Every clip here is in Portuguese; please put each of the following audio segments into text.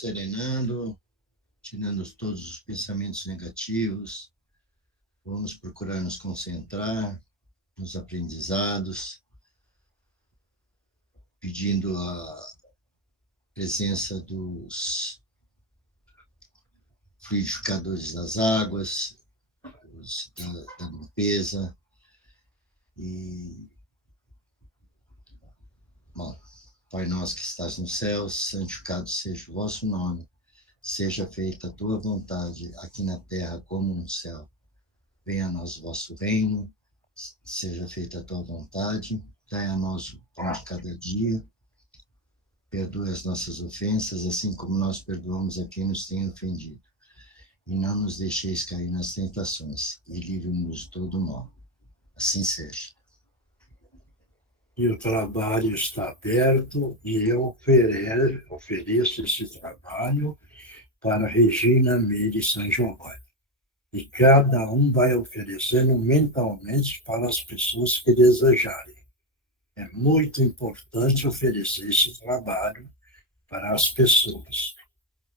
serenando, tirando todos os pensamentos negativos. Vamos procurar nos concentrar nos aprendizados, pedindo a presença dos fluidificadores das águas, da limpeza. E, bom, Pai nosso que estás no céu, santificado seja o vosso nome. Seja feita a tua vontade, aqui na terra como no céu. Venha a nós o vosso reino, seja feita a tua vontade. Dai a nós o pão de cada dia. Perdoe as nossas ofensas, assim como nós perdoamos a quem nos tem ofendido. E não nos deixeis cair nas tentações, e livre-nos de todo mal. Assim seja. E o trabalho está aberto e eu ofereço esse trabalho para Regina Meire São Giovanni. E cada um vai oferecendo mentalmente para as pessoas que desejarem. É muito importante oferecer esse trabalho para as pessoas.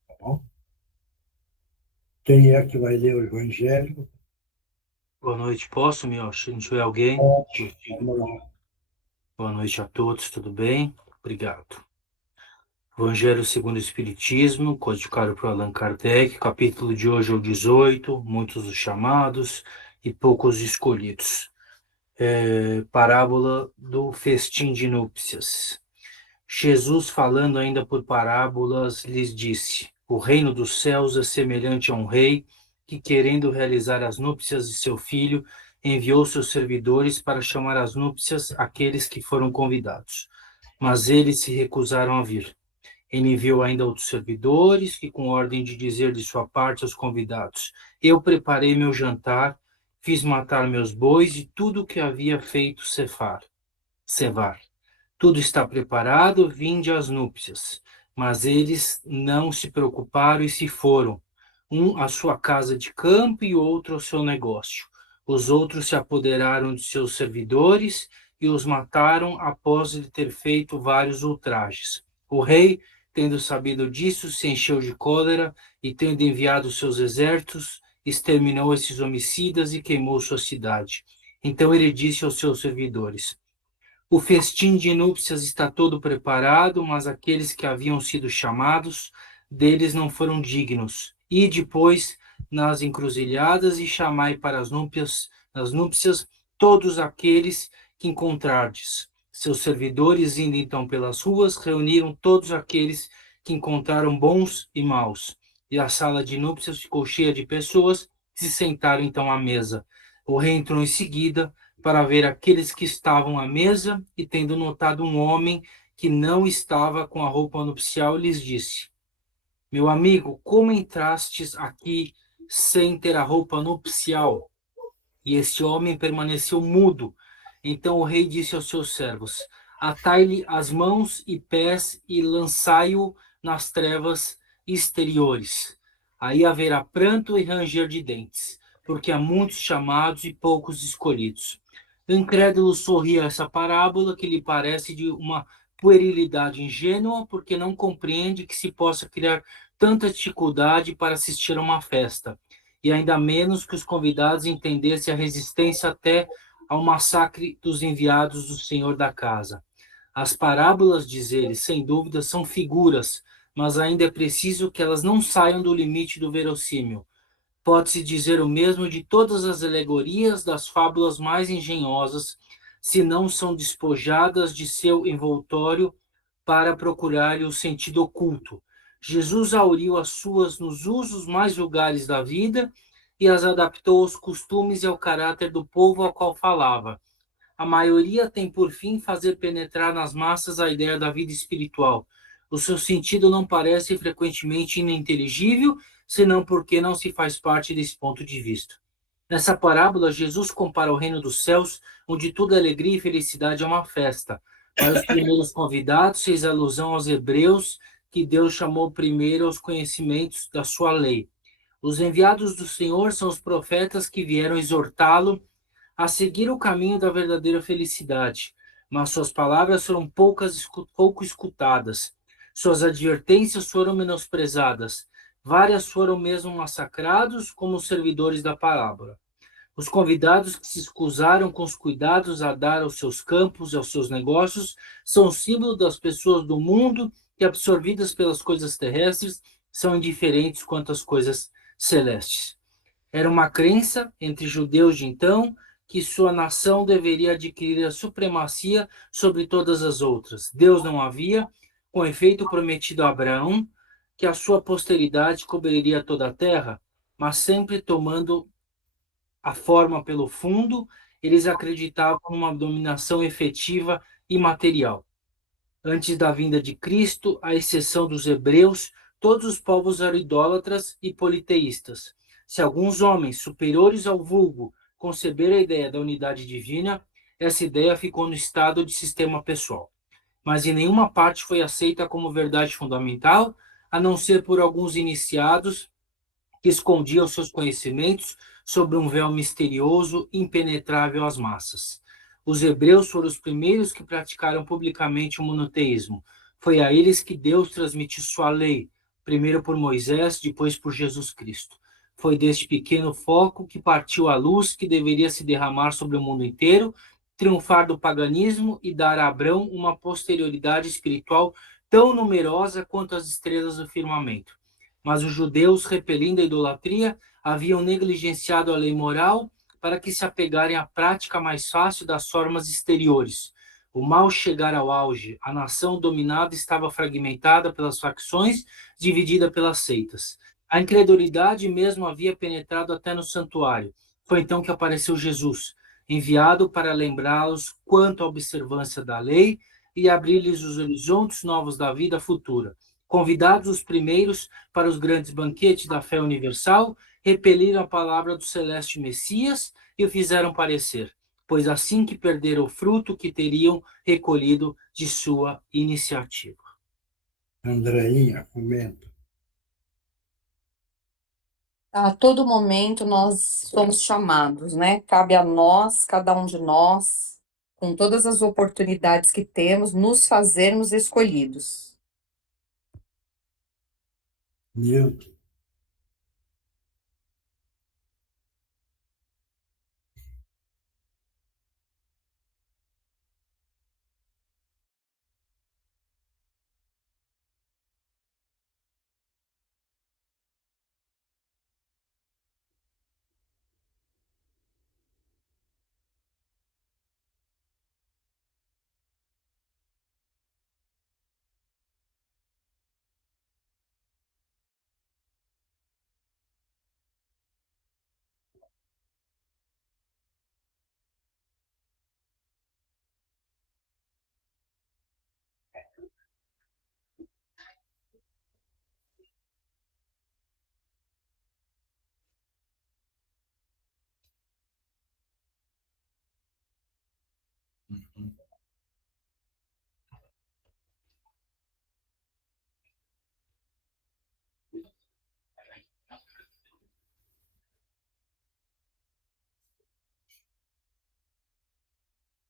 Tá bom? Quem é que vai ler o Evangelho? Boa noite, posso, Miocha? Se não tiver alguém? Vamos lá. Boa noite a todos, tudo bem? Obrigado. Evangelho segundo o Espiritismo, codificado por Allan Kardec, capítulo de hoje é o 18, muitos os chamados e poucos escolhidos. Parábola do festim de núpcias. Jesus, falando ainda por parábolas, lhes disse: o reino dos céus é semelhante a um rei que, querendo realizar as núpcias de seu filho, enviou seus servidores para chamar às núpcias aqueles que foram convidados. Mas eles se recusaram a vir. Ele enviou ainda outros servidores, que, com ordem de dizer de sua parte aos convidados: eu preparei meu jantar, fiz matar meus bois e tudo o que havia feito cevar. Tudo está preparado, vinde às núpcias. Mas eles não se preocuparam e se foram, um à sua casa de campo e outro ao seu negócio. Os outros se apoderaram de seus servidores e os mataram após ele ter feito vários ultrajes. O rei, tendo sabido disso, se encheu de cólera e, tendo enviado seus exércitos, exterminou esses homicidas e queimou sua cidade. Então ele disse aos seus servidores: o festim de núpcias está todo preparado, mas aqueles que haviam sido chamados, deles não foram dignos. E depois, nas encruzilhadas, e chamai para as núpcias todos aqueles que encontrardes. Seus servidores, indo então pelas ruas, reuniram todos aqueles que encontraram bons e maus. E a sala de núpcias ficou cheia de pessoas, que se sentaram então à mesa. O rei entrou em seguida para ver aqueles que estavam à mesa, e tendo notado um homem que não estava com a roupa nupcial, lhes disse: meu amigo, como entrastes aqui sem ter a roupa nupcial? E este homem permaneceu mudo. Então o rei disse aos seus servos: atai-lhe as mãos e pés e lançai-o nas trevas exteriores. Aí haverá pranto e ranger de dentes, porque há muitos chamados e poucos escolhidos. O incrédulo sorri a essa parábola, que lhe parece de uma puerilidade ingênua, porque não compreende que se possa criar tanta dificuldade para assistir a uma festa, e ainda menos que os convidados entendessem a resistência até ao massacre dos enviados do senhor da casa. As parábolas, diz ele, sem dúvida, são figuras, mas ainda é preciso que elas não saiam do limite do verossímil. Pode-se dizer o mesmo de todas as alegorias das fábulas mais engenhosas, se não são despojadas de seu envoltório para procurar-lhe o sentido oculto. Jesus auriu as suas nos usos mais vulgares da vida e as adaptou aos costumes e ao caráter do povo ao qual falava. A maioria tem por fim fazer penetrar nas massas a ideia da vida espiritual. O seu sentido não parece frequentemente ininteligível, senão porque não se faz parte desse ponto de vista. Nessa parábola, Jesus compara o reino dos céus, onde tudo é alegria e felicidade, a uma festa. Para os primeiros convidados, fez alusão aos hebreus, que Deus chamou primeiro aos conhecimentos da sua lei. Os enviados do Senhor são os profetas que vieram exortá-lo a seguir o caminho da verdadeira felicidade, mas suas palavras foram pouco escutadas. Suas advertências foram menosprezadas. Várias foram mesmo massacrados como os servidores da parábola. Os convidados que se escusaram com os cuidados a dar aos seus campos e aos seus negócios são símbolo das pessoas do mundo que, absorvidas pelas coisas terrestres, são indiferentes quanto às coisas celestes. Era uma crença entre judeus de então que sua nação deveria adquirir a supremacia sobre todas as outras. Deus não havia, com efeito, prometido a Abraão que a sua posteridade cobriria toda a terra, mas sempre tomando a forma pelo fundo, eles acreditavam numa dominação efetiva e material. Antes da vinda de Cristo, à exceção dos hebreus, todos os povos eram idólatras e politeístas. Se alguns homens superiores ao vulgo conceberam a ideia da unidade divina, essa ideia ficou no estado de sistema pessoal. Mas em nenhuma parte foi aceita como verdade fundamental, a não ser por alguns iniciados que escondiam seus conhecimentos sob um véu misterioso, impenetrável às massas. Os hebreus foram os primeiros que praticaram publicamente o monoteísmo. Foi a eles que Deus transmitiu sua lei, primeiro por Moisés, depois por Jesus Cristo. Foi deste pequeno foco que partiu a luz que deveria se derramar sobre o mundo inteiro, triunfar do paganismo e dar a Abrão uma posterioridade espiritual tão numerosa quanto as estrelas do firmamento. Mas os judeus, repelindo a idolatria, haviam negligenciado a lei moral para que se apegarem à prática mais fácil das formas exteriores. O mal chegara ao auge, a nação dominada estava fragmentada pelas facções, dividida pelas seitas. A incredulidade mesmo havia penetrado até no santuário. Foi então que apareceu Jesus, enviado para lembrá-los quanto à observância da lei e abrir-lhes os horizontes novos da vida futura. Convidados os primeiros para os grandes banquetes da fé universal, repeliram a palavra do celeste Messias e o fizeram parecer, pois assim que perderam o fruto que teriam recolhido de sua iniciativa. Andreinha, comenta. A todo momento nós somos chamados, né? Cabe a nós, cada um de nós, com todas as oportunidades que temos, nos fazermos escolhidos. Newton.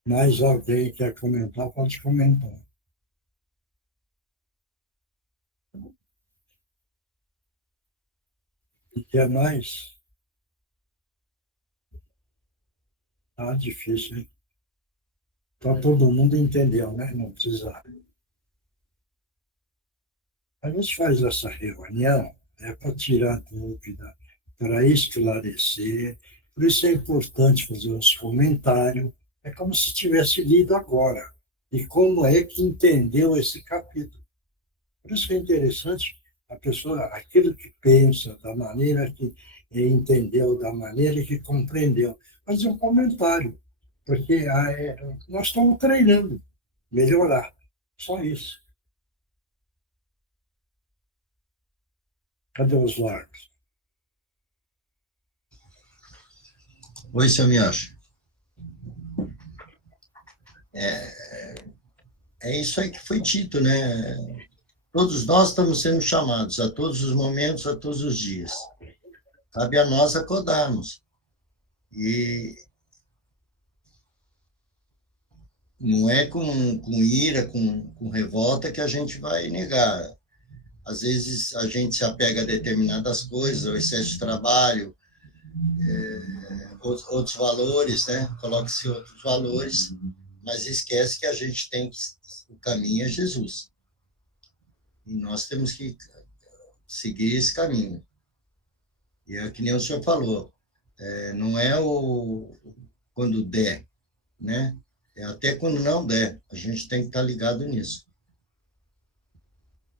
Mais alguém quer comentar? Pode comentar. E quer mais? Tá difícil, hein? Então todo mundo entendeu, né? Não precisa. A gente faz essa reunião para tirar dúvida, para esclarecer. Por isso é importante fazer uns comentários. É como se tivesse lido agora. E como é que entendeu esse capítulo? Por isso que é interessante a pessoa, aquilo que pensa, da maneira que entendeu, da maneira que compreendeu, fazer um comentário. Porque nós estamos treinando, melhorar. Só isso. Cadê os largos? Oi, seu Miyashi. É isso aí que foi dito, né? Todos nós estamos sendo chamados a todos os momentos, a todos os dias. Cabe a nós acordarmos. E não é com ira, com revolta que a gente vai negar. Às vezes a gente se apega a determinadas coisas, o excesso de trabalho, outros valores, né? Coloque-se outros valores, mas esquece que a gente tem que... O caminho é Jesus. E nós temos que seguir esse caminho. E é que nem o senhor falou, não é quando der, né? É até quando não der. A gente tem que estar ligado nisso.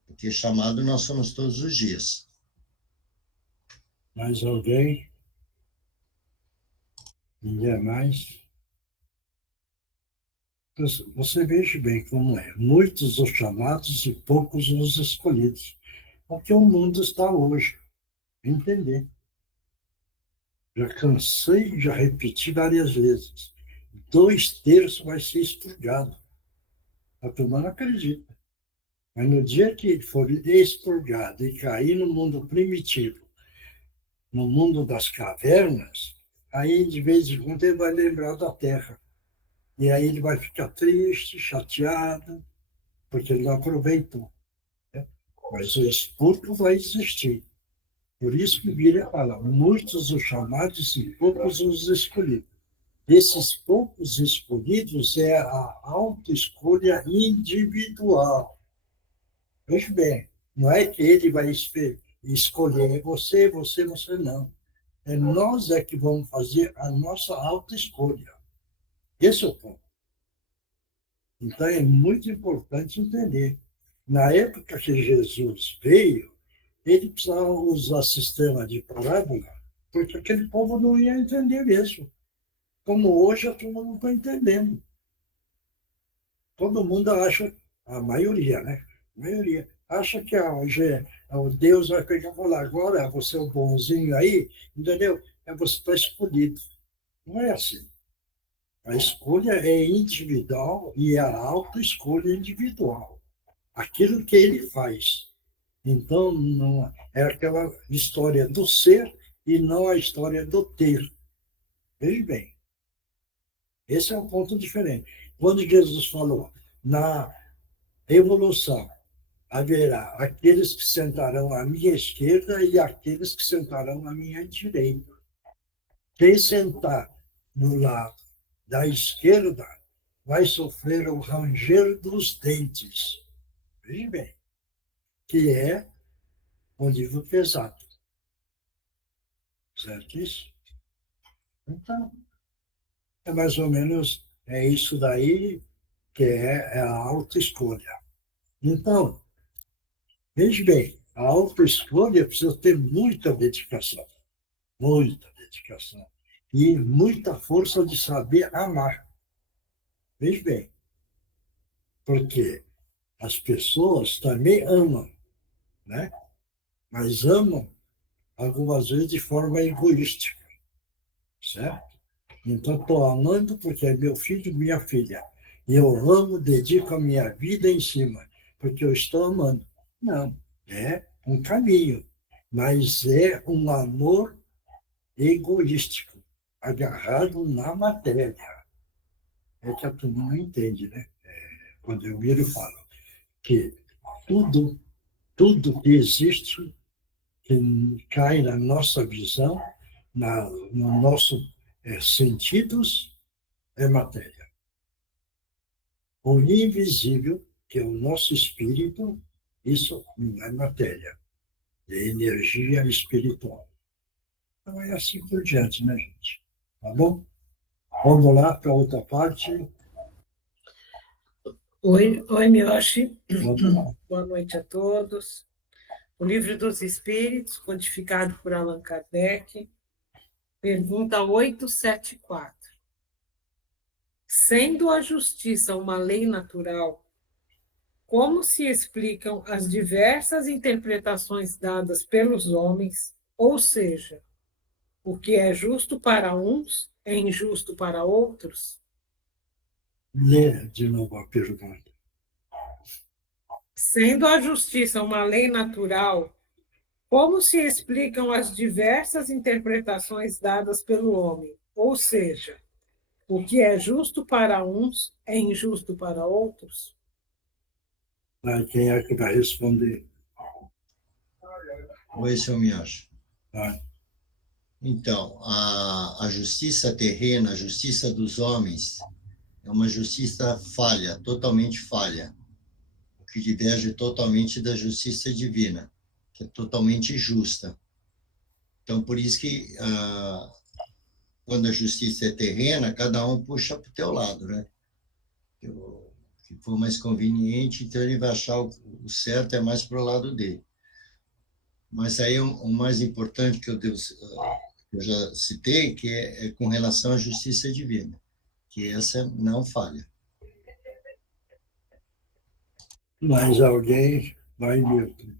Porque chamado nós somos todos os dias. Mais alguém? Ninguém mais? Você veja bem como é. Muitos os chamados e poucos os escolhidos. Porque o mundo está hoje. Entender. Já cansei, já repeti várias vezes. 2/3 vai ser expurgado. A turma não acredita. Mas no dia que for expurgado e cair no mundo primitivo, no mundo das cavernas, aí de vez em quando ele vai lembrar da terra. E aí ele vai ficar triste, chateado, porque ele não aproveitou. Né? Mas o expurgo vai existir. Por isso que Bíblia fala, muitos os chamados e poucos os escolhidos. Esses poucos escolhidos é a autoescolha individual. Veja bem, não é que ele vai escolher você, não. É nós que vamos fazer a nossa autoescolha. Esse é o ponto. Então, é muito importante entender. Na época que Jesus veio, ele precisava usar sistema de parábola, porque aquele povo não ia entender mesmo. Como hoje, a turma não está entendendo. Todo mundo acha, a maioria, né? A maioria acha que hoje o Deus vai pegar e falar, agora você é o bonzinho aí, entendeu? Você está escolhido. Não é assim. A escolha é individual e a autoescolha é individual. Aquilo que ele faz. Então, não é aquela história do ser e não a história do ter. Veja bem, esse é um ponto diferente. Quando Jesus falou, na evolução, haverá aqueles que sentarão à minha esquerda e aqueles que sentarão à minha direita. Quem sentar no lado da esquerda vai sofrer o ranger dos dentes. Veja bem, que é o livro pesado. Certo isso? Então, é mais ou menos isso daí que é a autoescolha. Então, veja bem, a autoescolha precisa ter muita dedicação e muita força de saber amar. Veja bem, porque as pessoas também amam, né? Mas amam algumas vezes de forma egoística, certo? Então, estou amando porque é meu filho, minha filha. E eu amo, dedico a minha vida em cima, porque eu estou amando. Não, é um caminho, mas é um amor egoístico, agarrado na matéria. É que a turma não entende, né? Quando eu viro e falo que tudo que existe, que cai na nossa visão, no nosso sentidos, é matéria. O invisível, que é o nosso espírito, isso não é matéria, é energia espiritual. Então é assim por diante, né, gente? Tá bom? Vamos lá para a outra parte. Oi, Miyoshi. Vamos lá. Boa noite a todos. O Livro dos Espíritos, codificado por Allan Kardec, pergunta 874. Sendo a justiça uma lei natural, como se explicam as diversas interpretações dadas pelos homens, ou seja, o que é justo para uns é injusto para outros? Lê de novo a pergunta. Sendo a justiça uma lei natural, como se explicam as diversas interpretações dadas pelo homem? Ou seja, O que é justo para uns é injusto para outros? Quem é que vai responder? Oi, seu Miyashi. Tá? Então, a justiça terrena, a justiça dos homens, é uma justiça falha, totalmente falha, o que diverge totalmente da justiça divina, que é totalmente justa. Então, por isso que quando a justiça é terrena, cada um puxa para o teu lado, né? O que for mais conveniente, então ele vai achar o certo é mais para o lado dele. Mas aí o mais importante que eu já citei, que é com relação à justiça divina, que essa não falha. Mais alguém vai, Milton.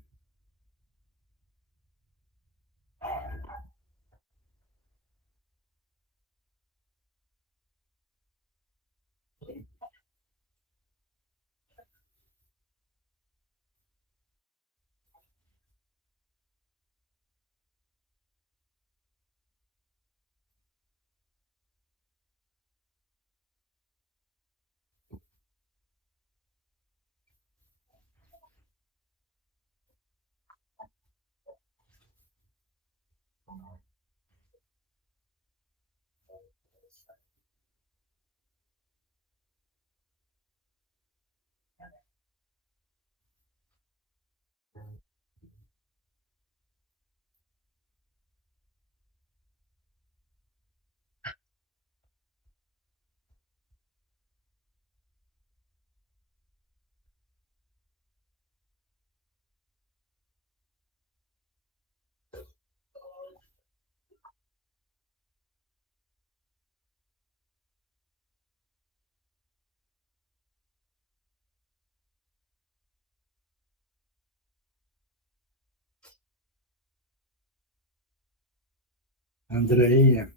Andreinha.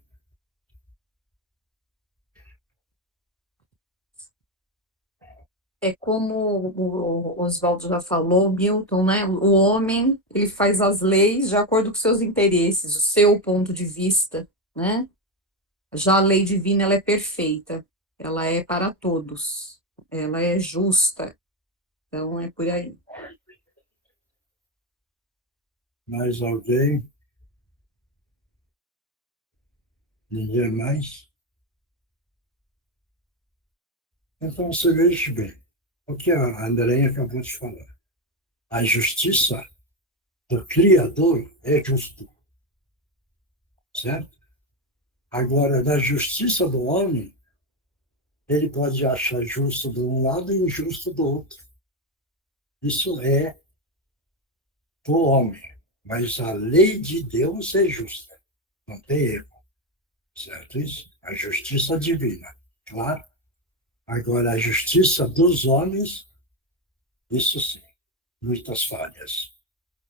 É como o Oswaldo já falou, Milton, né? O homem, ele faz as leis de acordo com seus interesses, o seu ponto de vista, né? Já a lei divina, ela é perfeita, ela é para todos, ela é justa, então é por aí. Mais alguém? Ninguém mais? Então, você veja bem o que a Andréia acabou de falar. A justiça do Criador é justo, certo? Agora, na justiça do homem, ele pode achar justo de um lado e injusto do outro. Isso é do homem. Mas a lei de Deus é justa. Não tem erro. Certo isso? A justiça divina, claro. Agora, a justiça dos homens, isso sim, muitas falhas.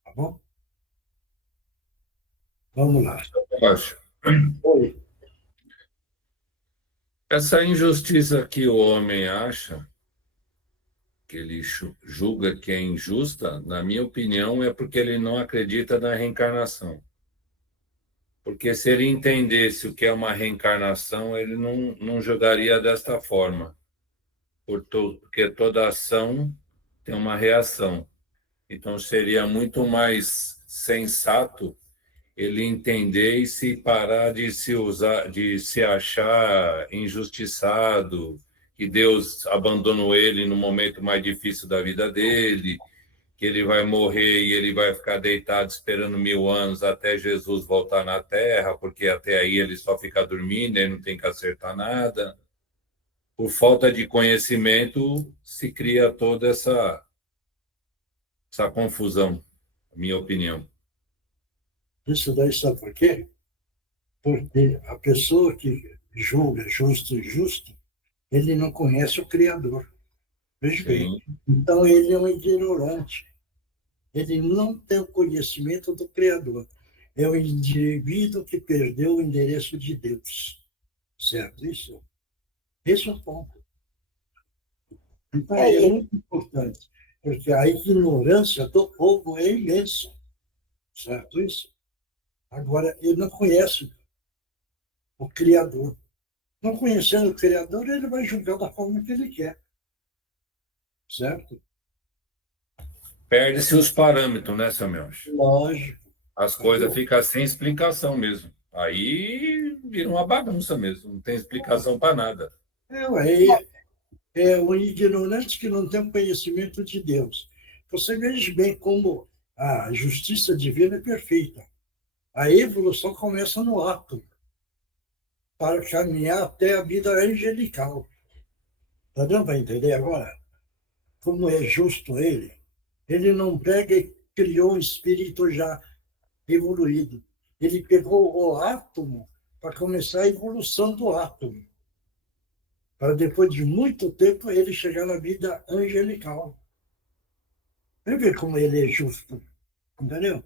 Tá bom? Vamos lá. Eu acho. Oi. Essa injustiça que o homem acha, que ele julga que é injusta, na minha opinião, é porque ele não acredita na reencarnação. Porque se ele entendesse o que é uma reencarnação, ele não julgaria desta forma. Porque toda ação tem uma reação. Então seria muito mais sensato ele entender e se parar de se usar, de se achar injustiçado, que Deus abandonou ele no momento mais difícil da vida dele, que ele vai morrer e ele vai ficar deitado esperando 1000 anos até Jesus voltar na Terra, porque até aí ele só fica dormindo, ele não tem que acertar nada. Por falta de conhecimento, se cria toda essa confusão, na minha opinião. Isso daí sabe por quê? Porque a pessoa que julga justo e injusto, ele não conhece o Criador. Veja bem. Sim, Então, ele é um ignorante. Ele não tem o conhecimento do Criador. É o indivíduo que perdeu o endereço de Deus. Certo? Isso? Esse é o ponto. Então, é muito importante, porque a ignorância do povo é imensa. Certo? Isso? Agora, ele não conhece o Criador. Não conhecendo o Criador, ele vai julgar da forma que ele quer. Certo? Perde-se os parâmetros, né, Samuel? Lógico. As coisas ficam sem explicação mesmo. Aí vira uma bagunça mesmo, não tem explicação para nada. É o ignorante que não tem o conhecimento de Deus. Você veja bem como a justiça divina é perfeita. A evolução começa no ato, para caminhar até a vida angelical. Está dando para entender agora? Como é justo ele? Ele não pega e criou um espírito já evoluído. Ele pegou o átomo para começar a evolução do átomo. Para depois de muito tempo ele chegar na vida angelical. Você vê como ele é justo, entendeu?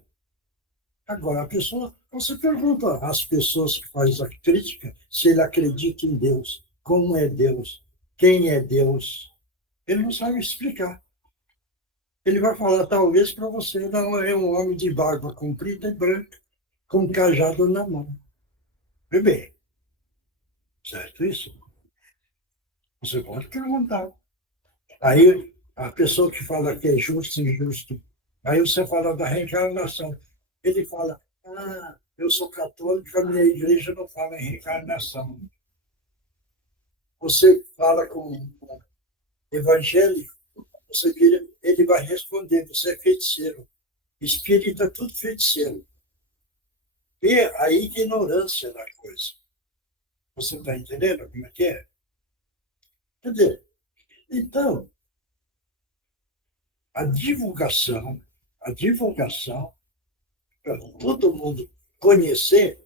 Agora, a pessoa, você pergunta às pessoas que fazem a crítica se ele acredita em Deus, como é Deus, quem é Deus. Ele não sabe explicar. Ele vai falar, talvez, para você, não, é um homem de barba comprida e branca, com um cajado na mão. Bebê, certo isso? Você pode perguntar. Aí, a pessoa que fala que é justo e injusto, aí você fala da reencarnação. Ele fala, eu sou católico, a minha igreja não fala em reencarnação. Você fala com um evangélico, você vira, ele vai responder, você é feiticeiro. Espírita, tudo feiticeiro. E a ignorância da coisa. Você está entendendo como é que é? Quer dizer, então, a divulgação, para todo mundo conhecer,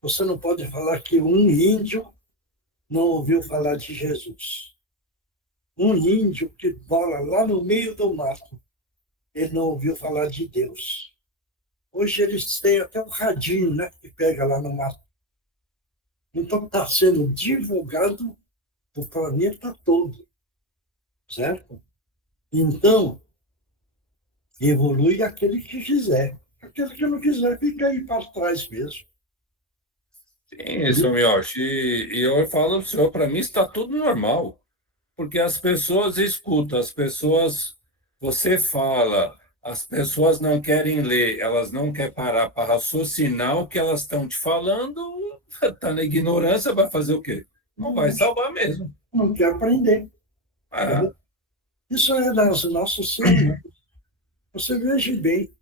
você não pode falar que um índio não ouviu falar de Jesus. Um índio que mora lá no meio do mato, ele não ouviu falar de Deus. Hoje eles têm até um radinho, né, que pega lá no mato. Então está sendo divulgado para o planeta todo, certo? Então, evolui aquele que quiser. Aquele que não quiser, fica aí para trás mesmo. Sim, Samuel. E eu falo para o senhor, para mim está tudo normal. Porque as pessoas escutam, as pessoas, você fala, as pessoas não querem ler, elas não querem parar para raciocinar o que elas estão te falando, está na ignorância, vai fazer o quê? Não vai salvar mesmo. Não quer aprender. Ah, Isso é das nossas seres. Você veja bem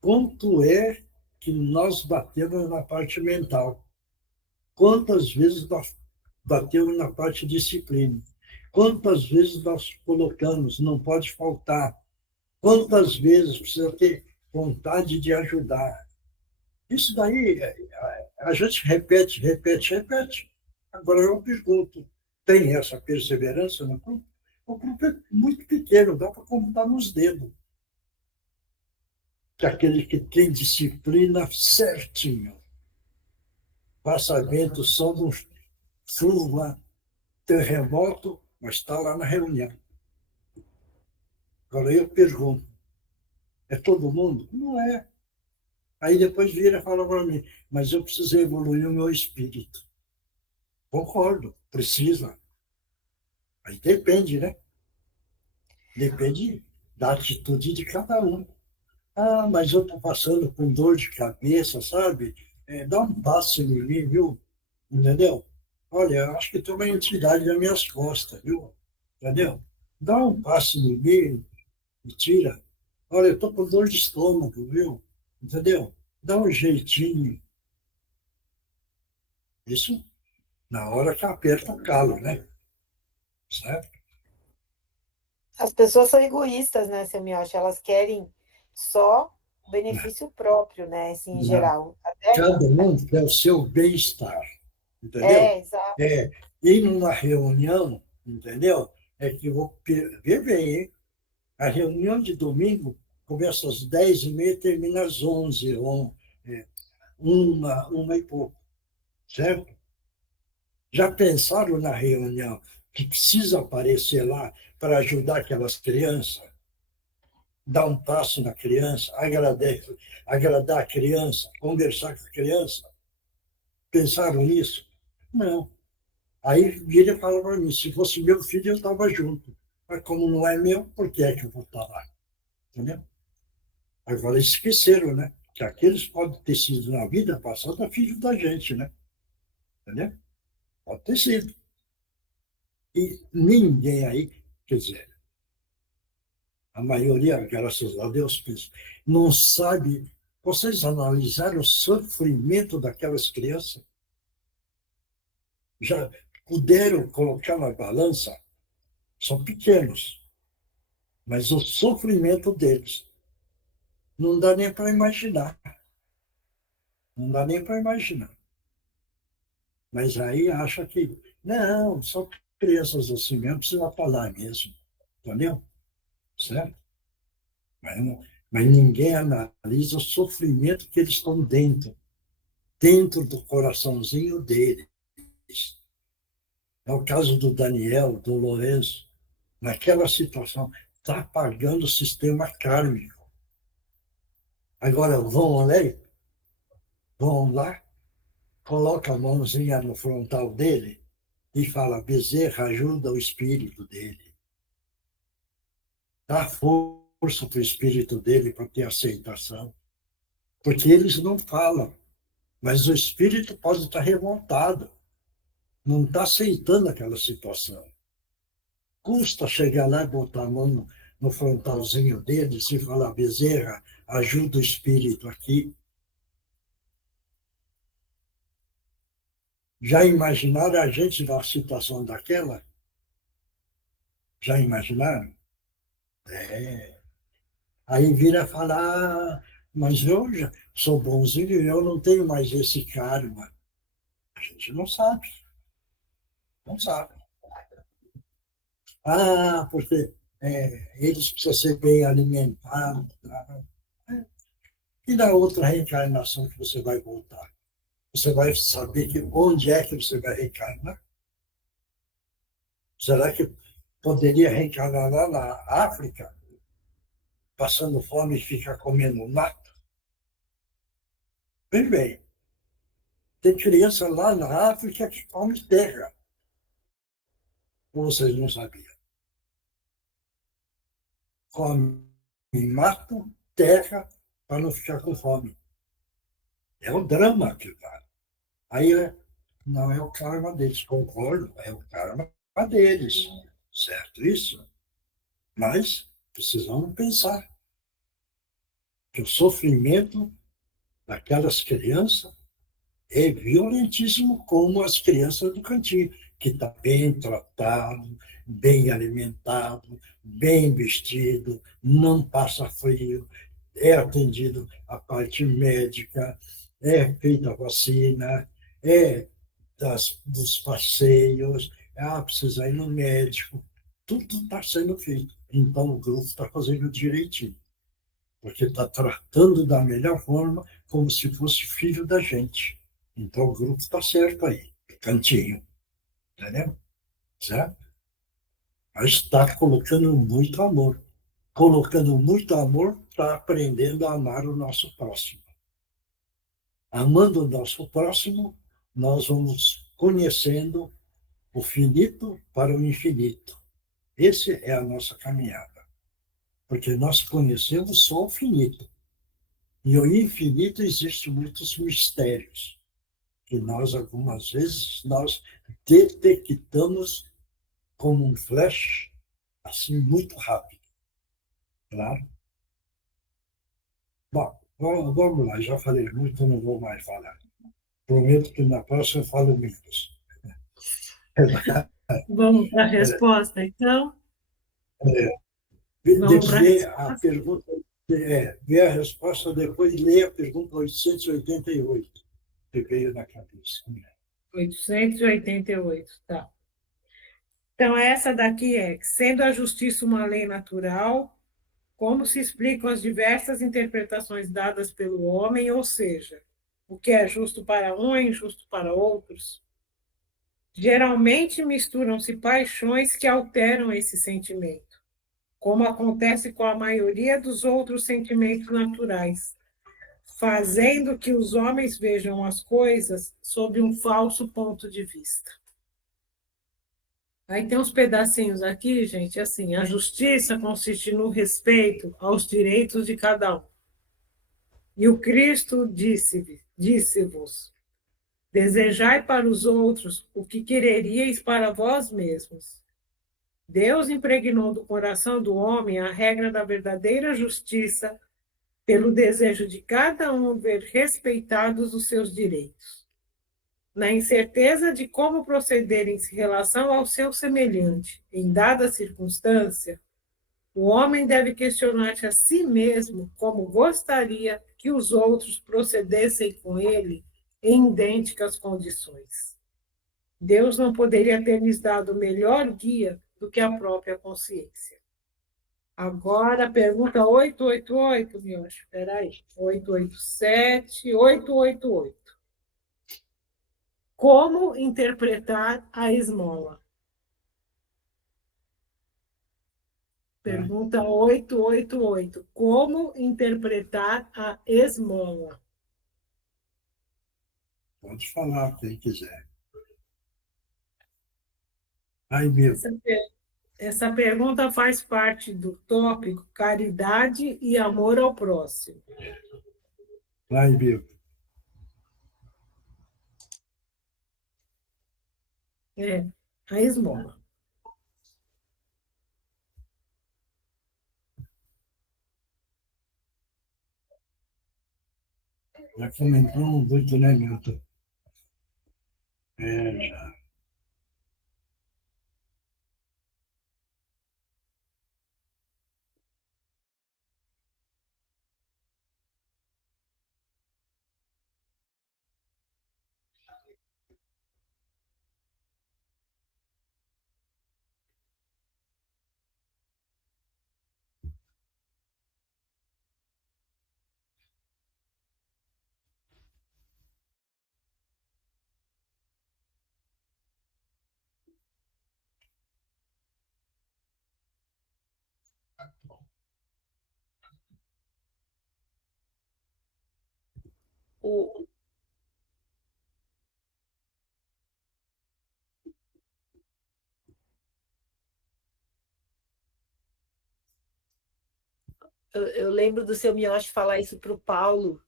quanto é que nós batemos na parte mental. Quantas vezes nós batemos na parte de disciplina. Quantas vezes nós colocamos, não pode faltar. Quantas vezes precisa ter vontade de ajudar. Isso daí, a gente repete. Agora eu pergunto, tem essa perseverança no grupo? O grupo é muito pequeno, dá para contar nos dedos. Que aquele que tem disciplina certinho, passa vento, só de um chuva, terremoto, mas está lá na reunião. Agora eu pergunto, é todo mundo? Não é. Aí depois vira e fala para mim, mas eu preciso evoluir o meu espírito. Concordo, precisa. Aí depende, né? Depende da atitude de cada um. Mas eu estou passando com dor de cabeça, sabe? Dá um passe em mim, viu? Entendeu? Olha, eu acho que tem uma entidade nas minhas costas, viu? Entendeu? Dá um passe em mim e tira. Olha, eu estou com dor de estômago, viu? Entendeu? Dá um jeitinho. Isso na hora que aperta o calo, né? Certo? As pessoas são egoístas, né, seu Miocha? Elas querem só o benefício próprio, né, assim, em geral. Cada um quer o seu bem-estar, entendeu? Exato. Ir numa reunião, entendeu? É que eu vou ver bem, hein? A reunião de domingo começa às 10h30 e termina às 11h, uma e pouco, certo? Já pensaram na reunião que precisa aparecer lá para ajudar aquelas crianças? Dar um passo na criança, agradar a criança, conversar com a criança? Pensaram nisso? Não. Aí vira e fala para mim, se fosse meu filho, eu estava junto. Mas como não é meu, por que é que eu vou estar lá? Entendeu? Agora esqueceram, né? Que aqueles podem ter sido na vida passada filhos da gente, né? Entendeu? Pode ter sido. E ninguém aí, quer dizer, a maioria, graças a Deus, não sabe. Vocês analisaram o sofrimento daquelas crianças? Já puderam colocar na balança? São pequenos, mas o sofrimento deles não dá nem para imaginar. Não dá nem para imaginar. Mas aí acha que, não, são crianças assim mesmo, precisa falar mesmo. Entendeu? Certo? Mas ninguém analisa o sofrimento que eles estão dentro do coraçãozinho deles. É o caso do Daniel, do Lourenço, naquela situação, está apagando o sistema kármico. Agora vão lá, coloca a mãozinha no frontal dele e fala, Bezerra, ajuda o espírito dele. Dá força para o espírito dele para ter aceitação. Porque eles não falam, mas o espírito pode estar revoltado, não está aceitando aquela situação. Custa chegar lá e botar a mão no frontalzinho deles e falar, Bezerra, ajuda o espírito aqui. Já imaginaram a gente numa situação daquela? Já imaginaram? É. Aí vira falar, mas eu já sou bonzinho e eu não tenho mais esse karma. A gente não sabe. Não sabe. Ah, porque eles precisam ser bem alimentados. Tá? E na outra reencarnação que você vai voltar? Você vai saber onde é que você vai reencarnar? Será que poderia reencarnar lá na África, passando fome e ficar comendo mato? Bem, bem. Tem criança lá na África que come terra. Ou vocês não sabiam? Come mato, terra, para não ficar com fome. É o drama que dá. Aí não é o karma deles, concordo, é o karma deles, certo isso? Mas precisamos pensar que o sofrimento daquelas crianças é violentíssimo como as crianças do cantinho, que está bem tratado, bem alimentado, bem vestido, não passa frio, é atendido a parte médica, é feita a vacina, é dos passeios, precisa ir no médico, tudo está sendo feito. Então o grupo está fazendo direitinho, porque está tratando da melhor forma, como se fosse filho da gente. Então, o grupo está certo aí, cantinho. Entendeu? Certo? Mas está colocando muito amor. Colocando muito amor, está aprendendo a amar o nosso próximo. Amando o nosso próximo, nós vamos conhecendo o finito para o infinito. Essa é a nossa caminhada. Porque nós conhecemos só o finito. E o infinito existe muitos mistérios. Que nós, algumas vezes, nós detectamos como um flash, assim, muito rápido. Claro? Bom, vamos lá, já falei muito, não vou mais falar. Prometo que na próxima eu falo menos. Vamos para a resposta, então? Vamos para a Ver a resposta? pergunta, ver a resposta, depois ler a pergunta 888, que veio na cabeça. 888, tá. Então, essa daqui é, sendo a justiça uma lei natural, como se explicam as diversas interpretações dadas pelo homem, ou seja, o que é justo para um é injusto para outros? Geralmente misturam-se paixões que alteram esse sentimento, como acontece com a maioria dos outros sentimentos naturais, fazendo que os homens vejam as coisas sob um falso ponto de vista. Aí tem uns pedacinhos aqui, gente, assim, a justiça consiste no respeito aos direitos de cada um. E o Cristo disse-vos, desejai para os outros o que quereríeis para vós mesmos. Deus impregnou do coração do homem a regra da verdadeira justiça pelo desejo de cada um ver respeitados os seus direitos. Na incerteza de como proceder em relação ao seu semelhante em dada circunstância, o homem deve questionar-se a si mesmo como gostaria que os outros procedessem com ele em idênticas condições. Deus não poderia ter lhes dado melhor guia do que a própria consciência. Agora, pergunta 888, Miocha. Espera aí. 887, 888. Como interpretar a esmola? Pergunta 888. Como interpretar a esmola? Pode falar quem quiser. Ai, meu. Essa pergunta faz parte do tópico caridade e amor ao próximo. Ai, meu. É, a esmola. Já comentou muito, né, Milton? É, já. O, eu lembro do seu Miyoshi falar isso para o Paulo,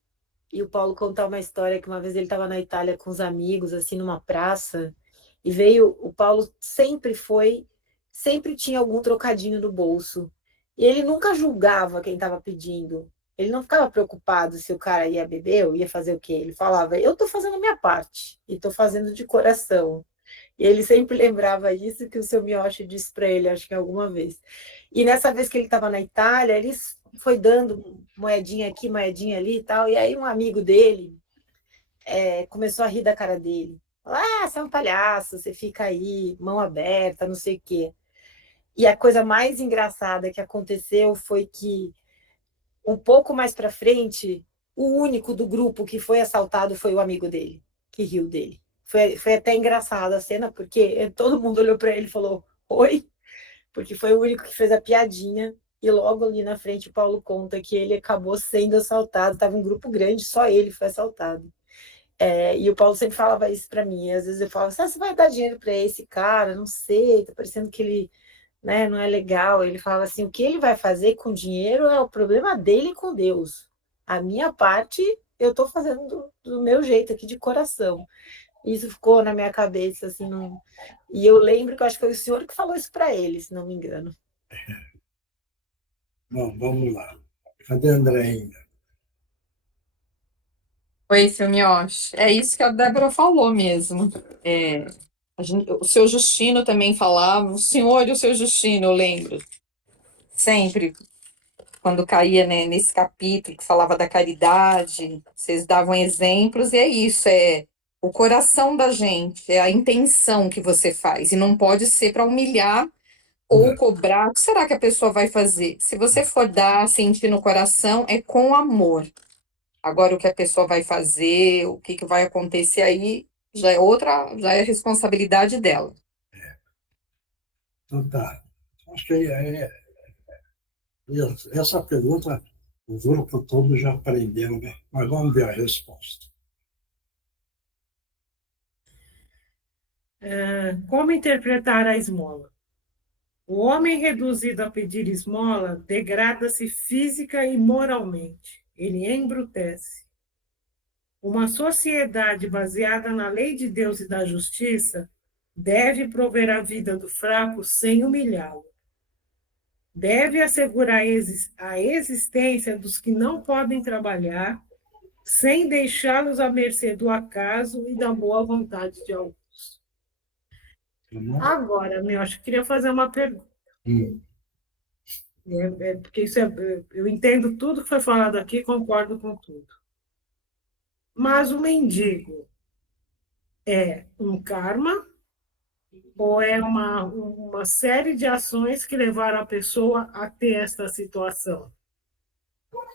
e o Paulo contar uma história que uma vez ele estava na Itália com os amigos, assim, numa praça, e veio, o Paulo sempre tinha algum trocadinho no bolso, e ele nunca julgava quem estava pedindo, ele não ficava preocupado se o cara ia beber ou ia fazer o quê, ele falava, eu estou fazendo a minha parte, e estou fazendo de coração. E ele sempre lembrava isso que o seu Miyoshi disse para ele, acho que alguma vez. E nessa vez que ele estava na Itália, ele foi dando moedinha aqui, moedinha ali e tal. E aí um amigo dele começou a rir da cara dele. Falou, você é um palhaço, você fica aí, mão aberta, não sei o quê. E a coisa mais engraçada que aconteceu foi que, um pouco mais para frente, o único do grupo que foi assaltado foi o amigo dele, que riu dele. Foi até engraçada a cena, porque todo mundo olhou para ele e falou, oi, porque foi o único que fez a piadinha, e logo ali na frente o Paulo conta que ele acabou sendo assaltado, estava um grupo grande, só ele foi assaltado. E o Paulo sempre falava isso para mim, e às vezes eu falava, você vai dar dinheiro para esse cara? Não sei, tá parecendo que ele, né, não é legal. Ele falava assim, o que ele vai fazer com o dinheiro é o problema dele com Deus. A minha parte, eu estou fazendo do meu jeito aqui, de coração. Isso ficou na minha cabeça, assim, não... E eu lembro que eu acho que foi o senhor que falou isso para ele, se não me engano. Bom, vamos lá. Cadê a Andréinha? Oi, seu Mioche. É isso que a Débora falou mesmo. O seu Justino também falava, o senhor e o seu Justino, eu lembro. Sempre, quando caía, né, nesse capítulo que falava da caridade, vocês davam exemplos, e é isso, é o coração da gente, é a intenção que você faz, e não pode ser para humilhar ou cobrar. O que será que a pessoa vai fazer? Se você for dar, sentir no coração, é com amor. Agora, o que a pessoa vai fazer, o que vai acontecer aí, já é responsabilidade dela. Então tá. Acho que essa pergunta o grupo todo já aprendeu, né? Mas vamos ver a resposta. Como interpretar a esmola? O homem reduzido a pedir esmola degrada-se física e moralmente. Ele embrutece. Uma sociedade baseada na lei de Deus e da justiça deve prover a vida do fraco sem humilhá-lo. Deve assegurar a existência dos que não podem trabalhar, sem deixá-los à mercê do acaso e da boa vontade de alguns. Agora, eu acho que queria fazer uma pergunta. Porque eu entendo tudo que foi falado aqui, concordo com tudo. Mas o mendigo é um karma ou é uma série de ações que levaram a pessoa a ter essa situação?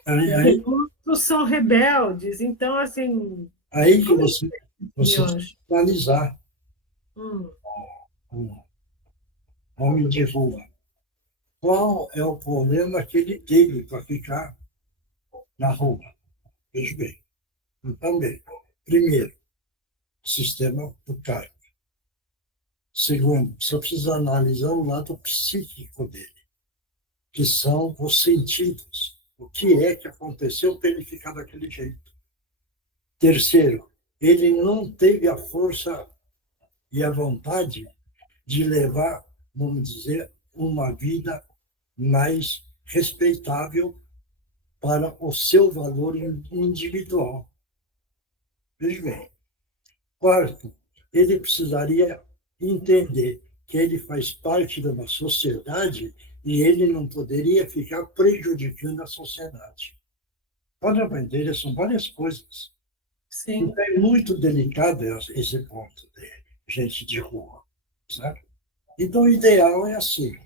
Porque todos são rebeldes, então, assim... Aí que você eu precisa acho. analisar Hum, o homem de rua. Qual é o problema que ele teve para ficar na rua? Veja bem. Então, bem, primeiro, sistema do karma. Segundo, você precisa analisar o lado psíquico dele, que são os sentidos. O que é que aconteceu para ele ficar daquele jeito? Terceiro, ele não teve a força e a vontade de levar, vamos dizer, uma vida mais respeitável para o seu valor individual. Veja bem. Quarto, ele precisaria entender que ele faz parte de uma sociedade e ele não poderia ficar prejudicando a sociedade. Para entender, são várias coisas. sim. Então, é muito delicado esse ponto de gente de rua, certo? Então, o ideal é assim.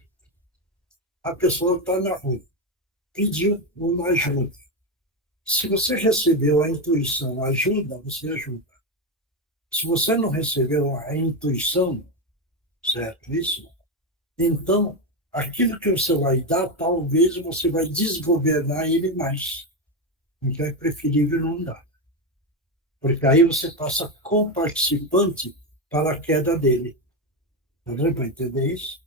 A pessoa está na rua, pediu uma ajuda. Se você recebeu a intuição, ajuda, você ajuda. Se você não recebeu a intuição, certo? Isso. Então, aquilo que você vai dar, talvez você vai desgovernar ele mais. Então, é preferível não dar. Porque aí você passa co-participante para a queda dele. Está dando para entender isso?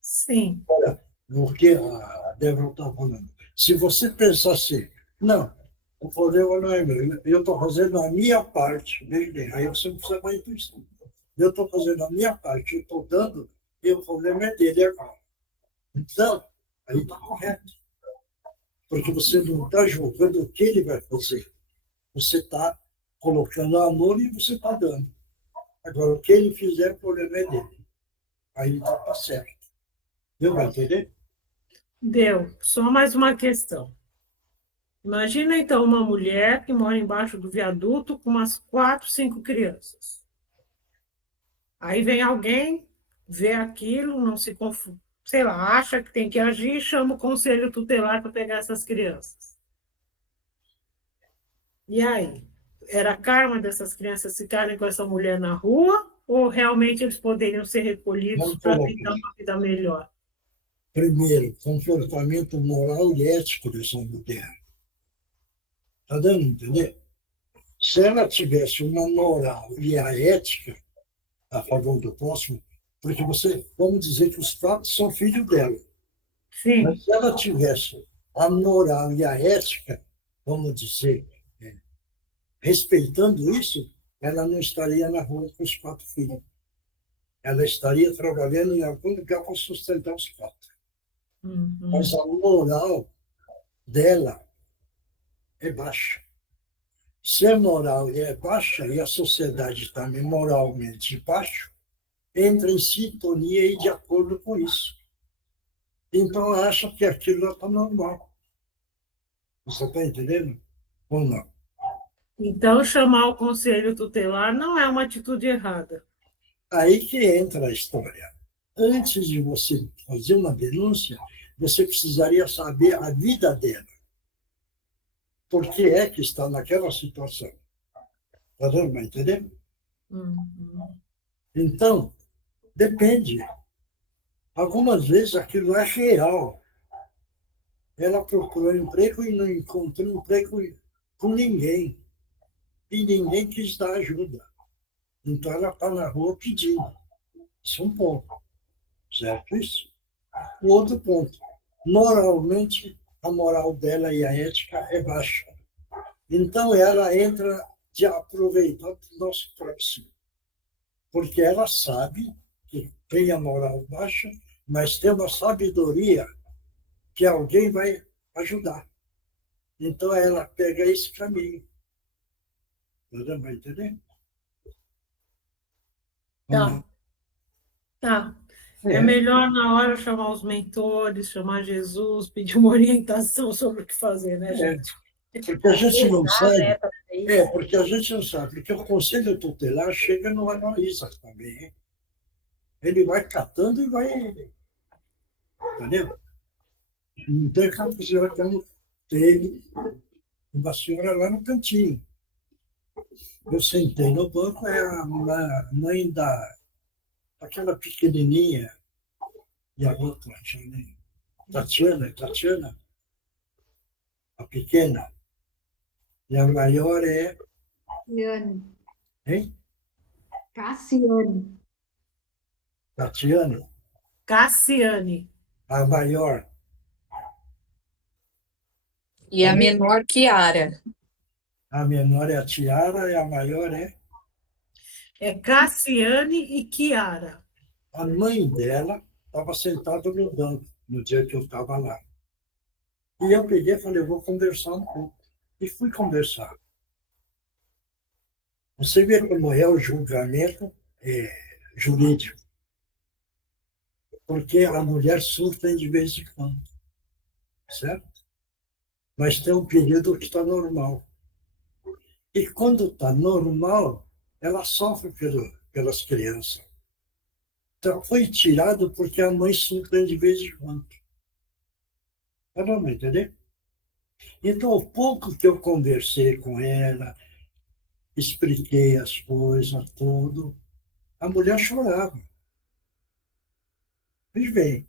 Sim. Olha, o que a Débora está falando. Se você pensar assim, não, o problema não é meu, eu estou fazendo a minha parte, bem, aí você não precisa mais intuição. Eu estou fazendo a minha parte, eu estou dando, e o problema é dele agora. Então, aí está correto. Porque você não está julgando o que ele vai fazer. Você está colocando amor e você está dando. Agora, o que ele fizer, o problema é dele. Aí está certo. Deu para entender? Deu. Só mais uma questão. Imagina, então, uma mulher que mora embaixo do viaduto com umas 4, 5 crianças. Aí vem alguém, vê aquilo, não se confunde, sei lá, acha que tem que agir e chama o conselho tutelar para pegar essas crianças. E aí? Era karma dessas crianças ficarem com essa mulher na rua ou realmente eles poderiam ser recolhidos para tentar uma vida melhor? Primeiro, comportamento moral e ético dessa mulher. Está dando a entender? Se ela tivesse uma moral e a ética a favor do próximo, porque vamos dizer que os quatro são filhos dela. Sim. Mas se ela tivesse a moral e a ética, vamos dizer, respeitando isso, ela não estaria na rua com os 4 filhos. Ela estaria trabalhando em algum lugar para sustentar os 4. Uhum. Mas a moral dela é baixa. Se a moral é baixa e a sociedade também moralmente baixa, entra em sintonia e de acordo com isso. Então acha que aquilo está normal. Você está entendendo? Ou não? Então, chamar o conselho tutelar não é uma atitude errada. Aí que entra a história. Antes de você fazer uma denúncia, você precisaria saber a vida dela. Por que é que está naquela situação? Está dando para entender? Uhum. Então, depende. Algumas vezes aquilo é real. Ela procurou emprego e não encontrou emprego com ninguém. E ninguém quis dar ajuda. Então ela está na rua pedindo. Isso é um ponto, certo isso? O outro ponto, moralmente, a moral dela e a ética é baixa. Então, ela entra de aproveitar o nosso próximo, porque ela sabe que tem a moral baixa, mas tem uma sabedoria que alguém vai ajudar. Então, ela pega esse caminho. Você vai entender? Tá, tá. É melhor na hora chamar os mentores, chamar Jesus, pedir uma orientação sobre o que fazer, né, gente? Porque a gente não sabe. Tá, né? Porque a gente não sabe. Porque o Conselho Tutelar chega e não analisa também. Hein? Ele vai catando e vai. Entendeu? Não tem como senhora como teve uma senhora lá no cantinho. Eu sentei no banco, é a mãe daquela pequenininha, e a outra, Tatiana, a pequena. E a maior é. Cassiane. Hein? Cassiane. Tatiana, Cassiane. a maior. E a menor, Kiara. A menor é a Tiara e a maior é. É Cassiane e Kiara. A mãe dela estava sentada no banco no dia que eu estava lá. E eu peguei e falei, eu vou conversar um pouco. E fui conversar. Você vê como é o julgamento jurídico. Porque a mulher surta de vez em quando. Certo? Mas tem um período que está normal. E quando está normal, ela sofre pelas crianças. Então, foi tirado porque a mãe surta de vez em quando. Ela não entendeu? Então, o pouco que eu conversei com ela, expliquei as coisas, tudo, a mulher chorava. Fiz bem.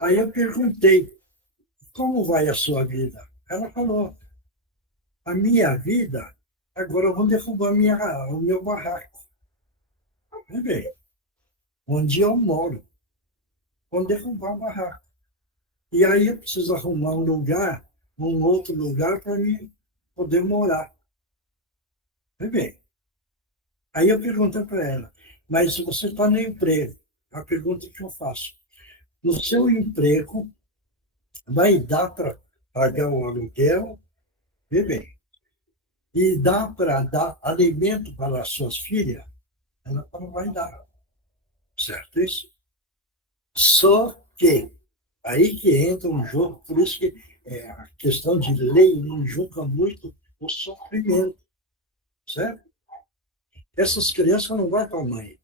Aí eu perguntei, como vai a sua vida? Ela falou, a minha vida, agora vão derrubar o meu barraco. Fiz bem. Onde eu moro, vão derrubar o barraco. E aí eu preciso arrumar um outro lugar para mim poder morar. Fiz bem. Aí eu perguntei para ela, mas você está no emprego? A pergunta que eu faço. No seu emprego, vai dar para pagar o aluguel? Vê bem. E dá para dar alimento para as suas filhas? Ela não vai dar. Certo isso? Só que, aí que entra um jogo, por isso que a questão de lei não julga muito o sofrimento. Certo? Essas crianças não vão para a mãe,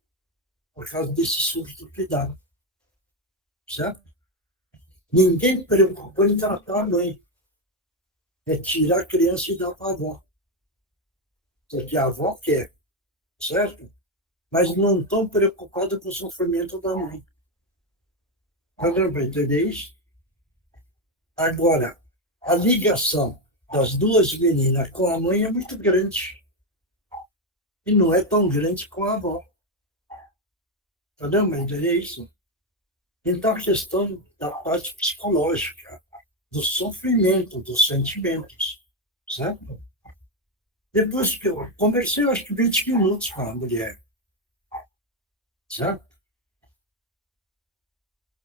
por causa desse surto que dá. Certo? Ninguém preocupou em tratar a mãe. É tirar a criança e dar para a avó. Porque a avó quer, certo? Mas não estão preocupados com o sofrimento da mãe. Está dando para entender isso? Agora, a ligação das duas meninas com a mãe é muito grande. E não é tão grande com a avó. Está dando para entender isso? Então, a questão da parte psicológica, do sofrimento, dos sentimentos, certo? Depois que eu conversei, acho que 20 minutos com a mulher, certo?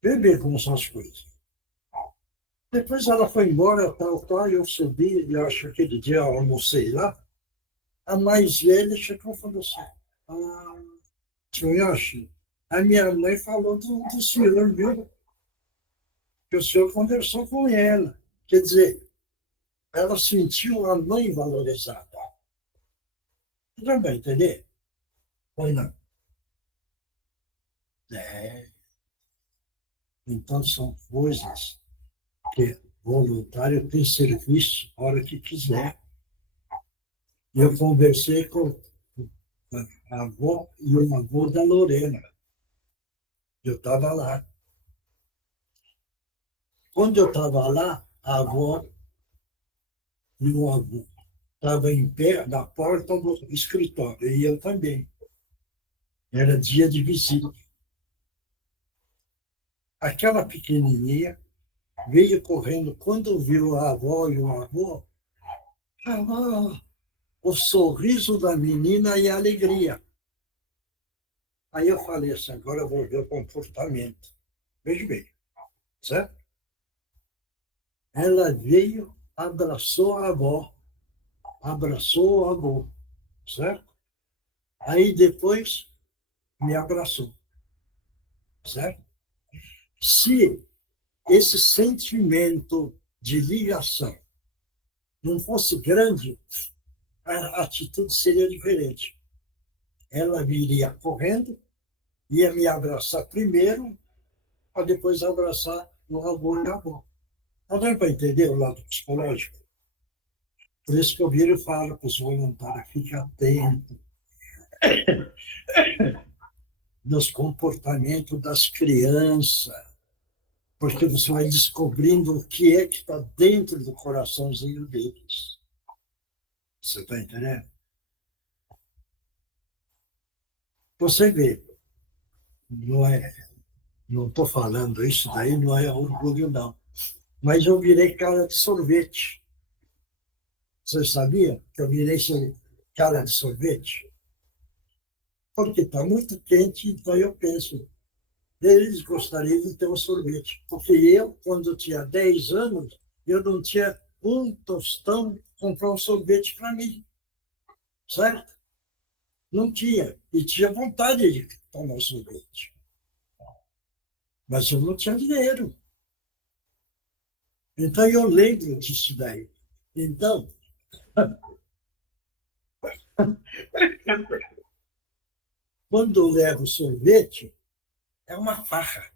Vê bem como são as coisas. Depois ela foi embora, tal, eu subi, e acho que aquele dia eu almocei lá. A mais velha chegou e falou assim, senhor Yoshi, a minha mãe falou do senhor, viu? Que o senhor conversou com ela. Quer dizer, ela sentiu a mãe valorizada. Você vai entender? Ou não? Então, são coisas que voluntário tem serviço a hora que quiser. E eu conversei com a avó e o avô da Lorena. Eu estava lá. Quando eu estava lá, a avó e o avô estavam em pé na porta do escritório, e eu também. Era dia de visita. Aquela pequenininha veio correndo. Quando viu a avó e o avô, o sorriso da menina e a alegria. Aí eu falei assim, agora eu vou ver o comportamento. Veja bem, certo? Ela veio, abraçou a avó, abraçou o avô, certo? Aí depois me abraçou, certo? Se esse sentimento de ligação não fosse grande, a atitude seria diferente. Ela viria correndo, ia me abraçar primeiro, para depois abraçar o avô e a avó. Não dá para entender o lado psicológico? Por isso que eu viro e falo para os voluntários, fique atento nos comportamentos das crianças, porque você vai descobrindo o que é que está dentro do coraçãozinho deles. Você está entendendo? Você vê, não estou falando isso daí, não é orgulho, não. Mas eu virei cara de sorvete. Você sabia que eu virei cara de sorvete? Porque está muito quente, então eu penso, eles gostariam de ter um sorvete. Porque eu, quando tinha 10 anos, eu não tinha um tostão comprar um sorvete para mim. Certo? Não tinha. E tinha vontade de tomar sorvete. Mas eu não tinha dinheiro. Então eu lembro disso daí. Então, quando eu levo sorvete, é uma farra,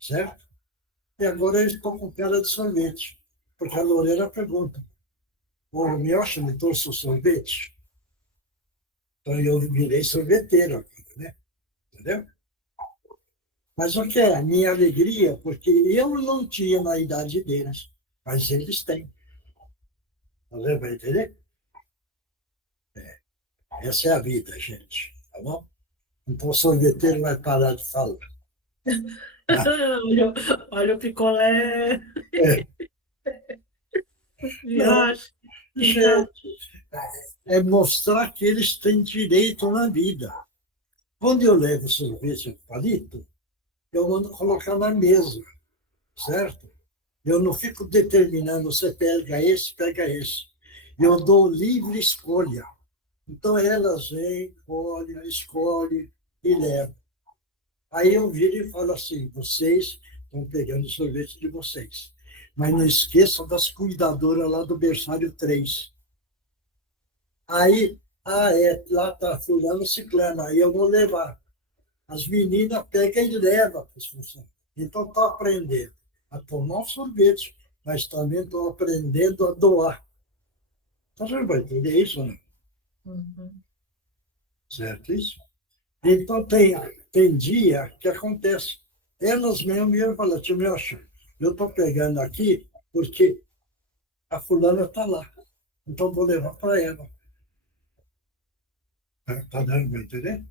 certo? E agora eles estão com cara de sorvete. Porque a Lorena pergunta, o Miocha me trouxe o sorvete? Então eu virei sorveteiro agora, né? Entendeu? Mas o que é? A minha alegria, porque eu não tinha na idade deles, mas eles têm. Você vai entender? Essa é a vida, gente. Tá bom? Então o sorveteiro vai parar de falar. Olha, olha o picolé. É. Não, gente, é mostrar que eles têm direito na vida. Quando eu levo sorvete a palito, eu mando colocar na mesa, certo? Eu não fico determinando, você pega esse, pega esse. Eu dou livre escolha. Então elas vêm, olham, escolhem e levam. Aí eu viro e falo assim, vocês estão pegando o sorvete de vocês. Mas não esqueçam das cuidadoras lá do berçário 3. Aí, lá está fulano ciclano, aí eu vou levar. As meninas pegam e levam para os funcionários. Então, estou aprendendo a tomar um sorvete, mas também estou aprendendo a doar. Então, você vai entender isso, né? Uhum. Certo isso? Então, tem dia que acontece. Elas mesmo iam falar, tio Miocha, eu estou pegando aqui porque a fulana está lá. Então, vou levar para ela. Está dando para entender?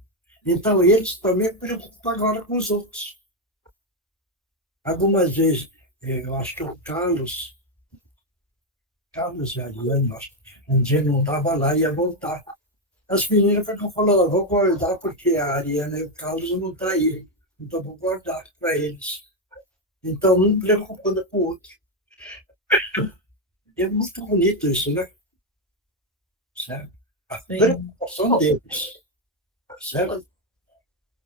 Então, eles também preocupam agora com os outros. Algumas vezes, eu acho que o Carlos e a Ariane, um dia não estava lá e ia voltar. As meninas falaram, vou guardar porque a Ariane e o Carlos não estão aí. Então, vou guardar para eles. Então, um preocupando com o outro. E é muito bonito isso, né? Certo? A preocupação deles. Certo?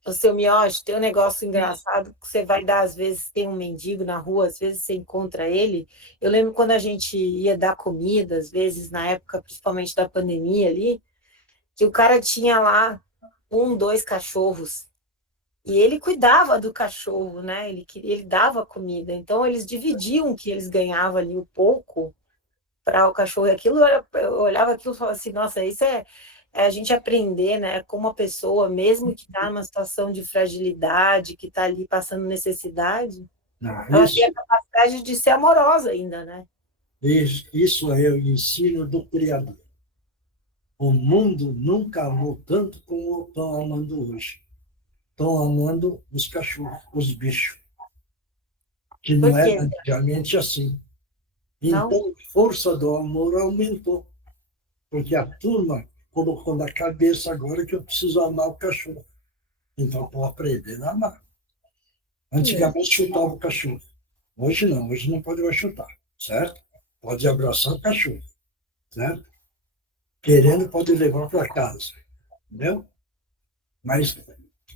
O seu Mioche, tem um negócio engraçado que você vai dar, às vezes tem um mendigo na rua, às vezes você encontra ele. Eu lembro quando a gente ia dar comida, às vezes na época, principalmente da pandemia ali, que o cara tinha lá 1, 2 cachorros. E ele cuidava do cachorro, né? Ele dava comida. Então, eles dividiam o que eles ganhavam ali, o pouco, para o cachorro. E aquilo, eu olhava aquilo e falava assim, nossa, isso é a gente aprender, né? Como a pessoa, mesmo que está numa situação de fragilidade, que está ali passando necessidade, ela tem a capacidade de ser amorosa ainda, né? Isso é o ensino do Criador. O mundo nunca amou tanto como estão amando hoje. estão amando os cachorros, os bichos, que Por não quê? era antigamente assim. Não? Então, a força do amor aumentou, porque a turma colocou na cabeça agora que eu preciso amar o cachorro. Então, estou aprendendo a amar. Antigamente chutava o cachorro. Hoje não pode mais chutar, certo? Pode abraçar o cachorro, certo? Querendo, pode levar para casa, entendeu? Mas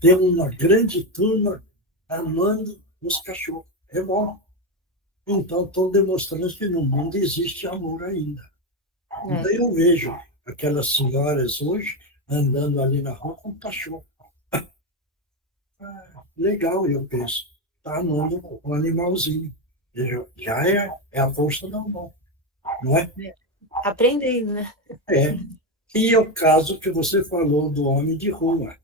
tem uma grande turma amando os cachorros. É bom. Então, estão demonstrando que no mundo existe amor ainda. Então, eu vejo aquelas senhoras hoje andando ali na rua com o cachorro. Legal, eu penso. Está amando o animalzinho. Já é a força do amor, não é? Aprendendo, né? É. E é o caso que você falou do homem de rua.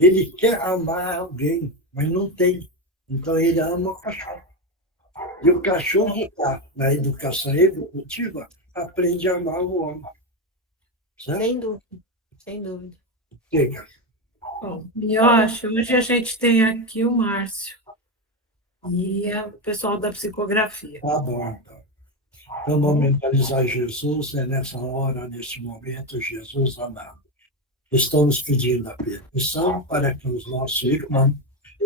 Ele quer amar alguém, mas não tem. Então, ele ama o cachorro. E o cachorro, na educação evolutiva, aprende a amar o homem. Certo? Sem dúvida, sem dúvida. Chega. Bom, Miocha, hoje a gente tem aqui o Márcio e o pessoal da psicografia. Tá bom, então. Então, vamos mentalizar Jesus, nessa hora, nesse momento, Jesus amado. Estamos pedindo a permissão para que os nossos irmãos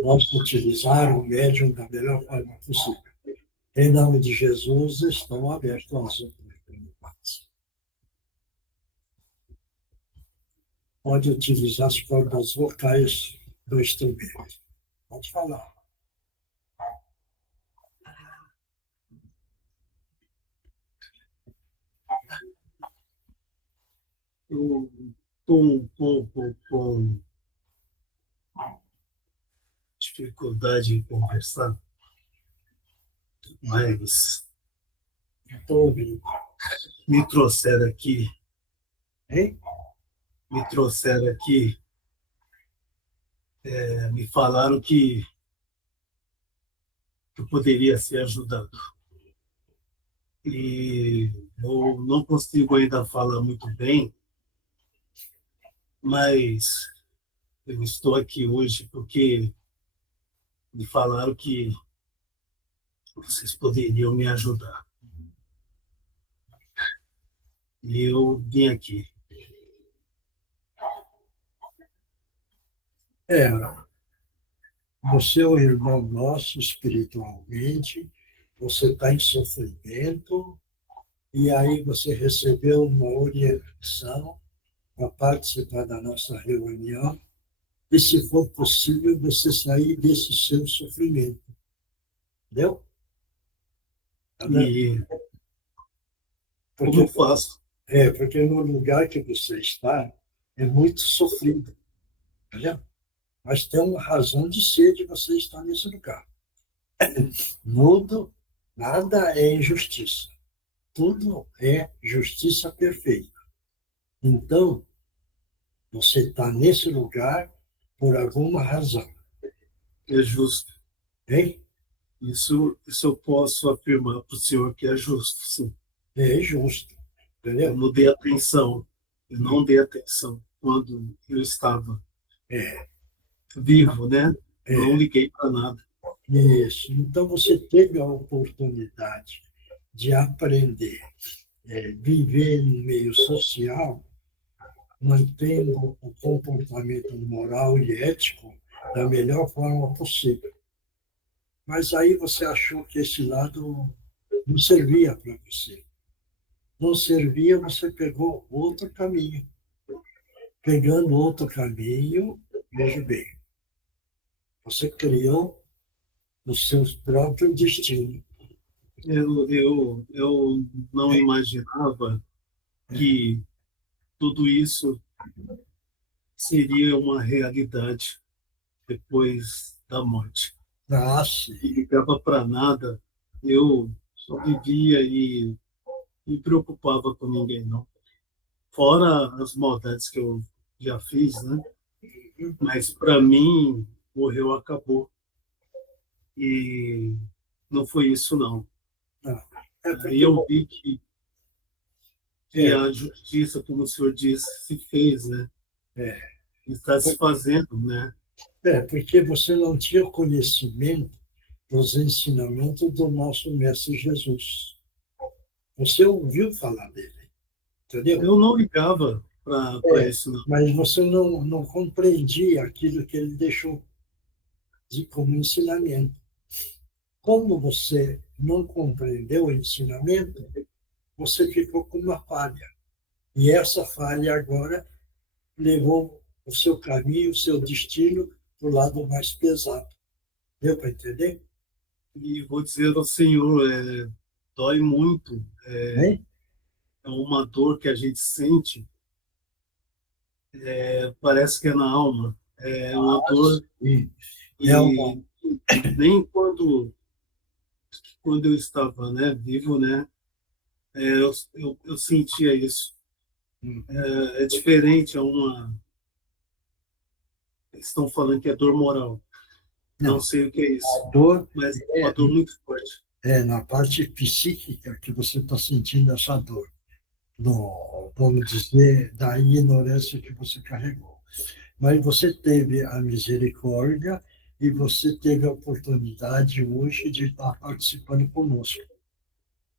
possam utilizar o médium da melhor forma possível. Em nome de Jesus, estão abertos aos oportunidades. Pode utilizar as cordas vocais do instrumento. Pode falar. Eu estou um pouco com dificuldade em conversar, mas Estou ouvindo. me trouxeram aqui, Hein? me falaram que eu poderia ser ajudado. E eu não consigo ainda falar muito bem, mas eu estou aqui hoje porque me falaram que vocês poderiam me ajudar. E eu vim aqui. Você é um irmão nosso espiritualmente, você está em sofrimento, e aí você recebeu uma orientação para participar da nossa reunião, e se for possível, você sair desse seu sofrimento. Entendeu? E como Porque, eu faço? porque no lugar que você está é muito sofrido. Entendeu? Mas tem uma razão de ser de você estar nesse lugar. Mundo, nada é injustiça. Tudo é justiça perfeita. Então, você está nesse lugar por alguma razão. É justo. Hein? Isso eu posso afirmar para o senhor que é justo, sim. É justo. Eu Entendeu? não dei atenção. Eu não dei atenção quando eu estava vivo, né? Não liguei para nada. Isso. Então, você teve a oportunidade de aprender, viver no meio social, mantendo o comportamento moral e ético da melhor forma possível. Mas aí você achou que esse lado não servia para você. Não servia, você pegou outro caminho. Pegando outro caminho, veja bem, você criou o seu próprio destino. Eu não imaginava que tudo isso seria uma realidade depois da morte. Nasce. Não ligava para nada. Eu só vivia e não me preocupava com ninguém, não. Fora as maldades que eu já fiz, né? Mas para mim, morreu, acabou. E não foi isso, não. Aí eu vi que a justiça, como o senhor disse, se fez, né? Está se fazendo, né? Porque você não tinha conhecimento dos ensinamentos do nosso Mestre Jesus. Você ouviu falar dele, entendeu? Eu não ligava para isso, não. Mas você não compreendia aquilo que ele deixou como ensinamento. Como você não compreendeu o ensinamento, você ficou com uma falha. E essa falha agora levou o seu caminho, o seu destino para o lado mais pesado. Deu para entender? E vou dizer ao Senhor, dói muito. Hein? É uma dor que a gente sente, parece que é na alma. É uma dor E e é uma, nem quando eu estava, né, vivo, né, eu sentia isso. É diferente, estão falando que é dor moral. Não sei o que é isso, dor mas é uma dor muito forte. na parte psíquica que você está sentindo essa dor. Vamos dizer, da ignorância que você carregou. Mas você teve a misericórdia e você teve a oportunidade hoje de estar participando conosco.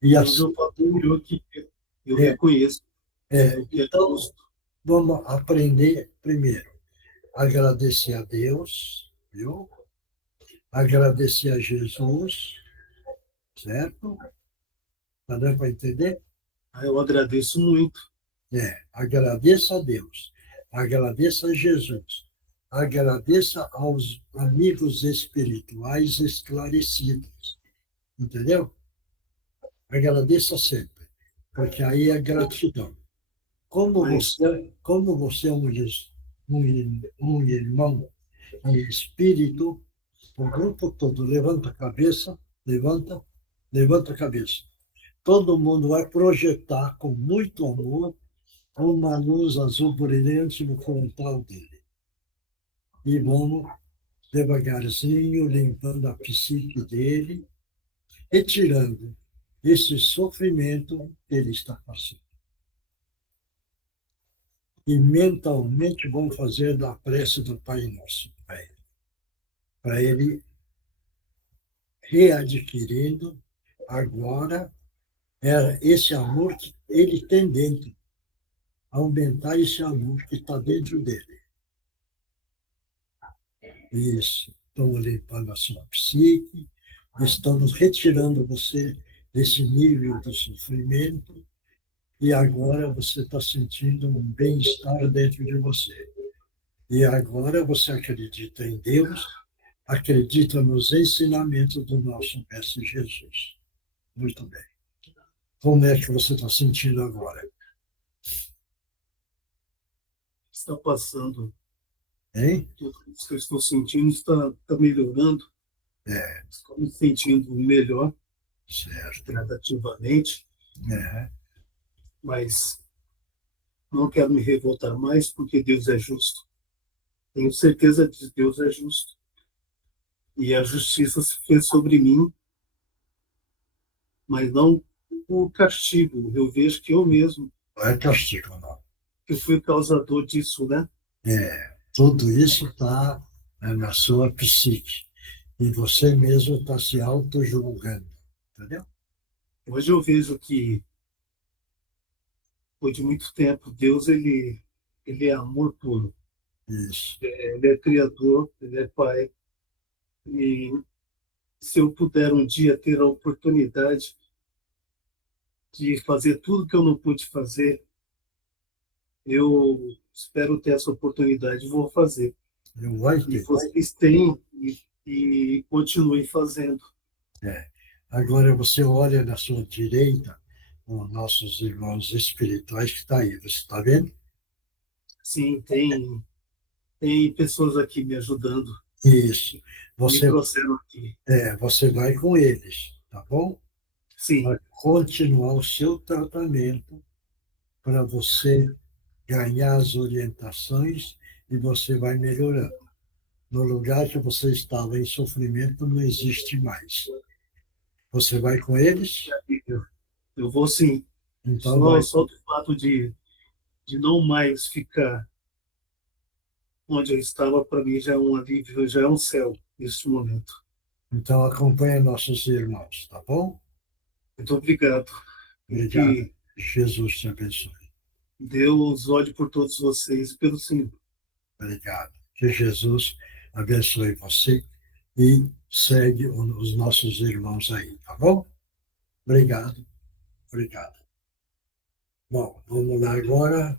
E Mas assim, eu falo Senhor que eu reconheço o que é então, justo. vamos aprender primeiro, agradecer a Deus, viu? Agradecer a Jesus, certo? Está dando para entender? Eu agradeço muito. Agradeça a Deus, agradeça a Jesus, agradeça aos amigos espirituais esclarecidos, entendeu? Agradeça sempre, porque aí é gratidão. Como você é um irmão em espírito, o grupo todo levanta a cabeça, levanta a cabeça. Todo mundo vai projetar com muito amor uma luz azul brilhante no frontal dele. E vamos devagarzinho limpando a psique dele, retirando esse sofrimento que ele está passando. E mentalmente vamos fazer da prece do Pai Nosso para ele readquirindo agora esse amor que ele tem dentro, aumentar esse amor que está dentro dele. Isso. Estamos limpando a sua psique, estamos retirando você desse nível de sofrimento e agora você está sentindo um bem-estar dentro de você. E agora você acredita em Deus, acredita nos ensinamentos do nosso Mestre Jesus. Muito bem. Como é que você está sentindo agora? Está passando. Hein? Tudo isso que eu estou sentindo está melhorando. Estou me sentindo melhor, Certo. gradativamente, É. mas não quero me revoltar mais porque Deus é justo. Tenho certeza de que Deus é justo. E a justiça se fez sobre mim, mas não por castigo. Eu vejo que eu mesmo, Não é castigo, não. que fui o causador disso, né? Tudo isso está na sua psique. E você mesmo está se auto-julgando. Entendeu? Hoje eu vejo que, depois de muito tempo, Deus ele é amor puro. Isso. Ele é criador, ele é pai. E se eu puder um dia ter a oportunidade de fazer tudo que eu não pude fazer, eu espero ter essa oportunidade e vou fazer. Não vai E ter. vocês têm e continuem fazendo. Agora você olha na sua direita os nossos irmãos espirituais que estão aí. Você está vendo? Sim, tem pessoas aqui me ajudando, Isso. me Você, trouxeram aqui. você vai com eles, tá bom? Sim, Vai continuar o seu tratamento para você ganhar as orientações e você vai melhorando. No lugar que você estava em sofrimento, não existe mais. Você vai com eles? eu vou sim. Então vai. Só do fato de não mais ficar onde eu estava, para mim, já é um alívio, já é um céu, neste momento. Então acompanhe nossos irmãos, tá bom? Muito obrigado. Obrigado. Que Jesus te abençoe. Deus olhe por todos vocês, pelo Senhor. Obrigado. Que Jesus abençoe você e segue os nossos irmãos aí, tá bom? Obrigado. Obrigado. Bom, vamos lá agora.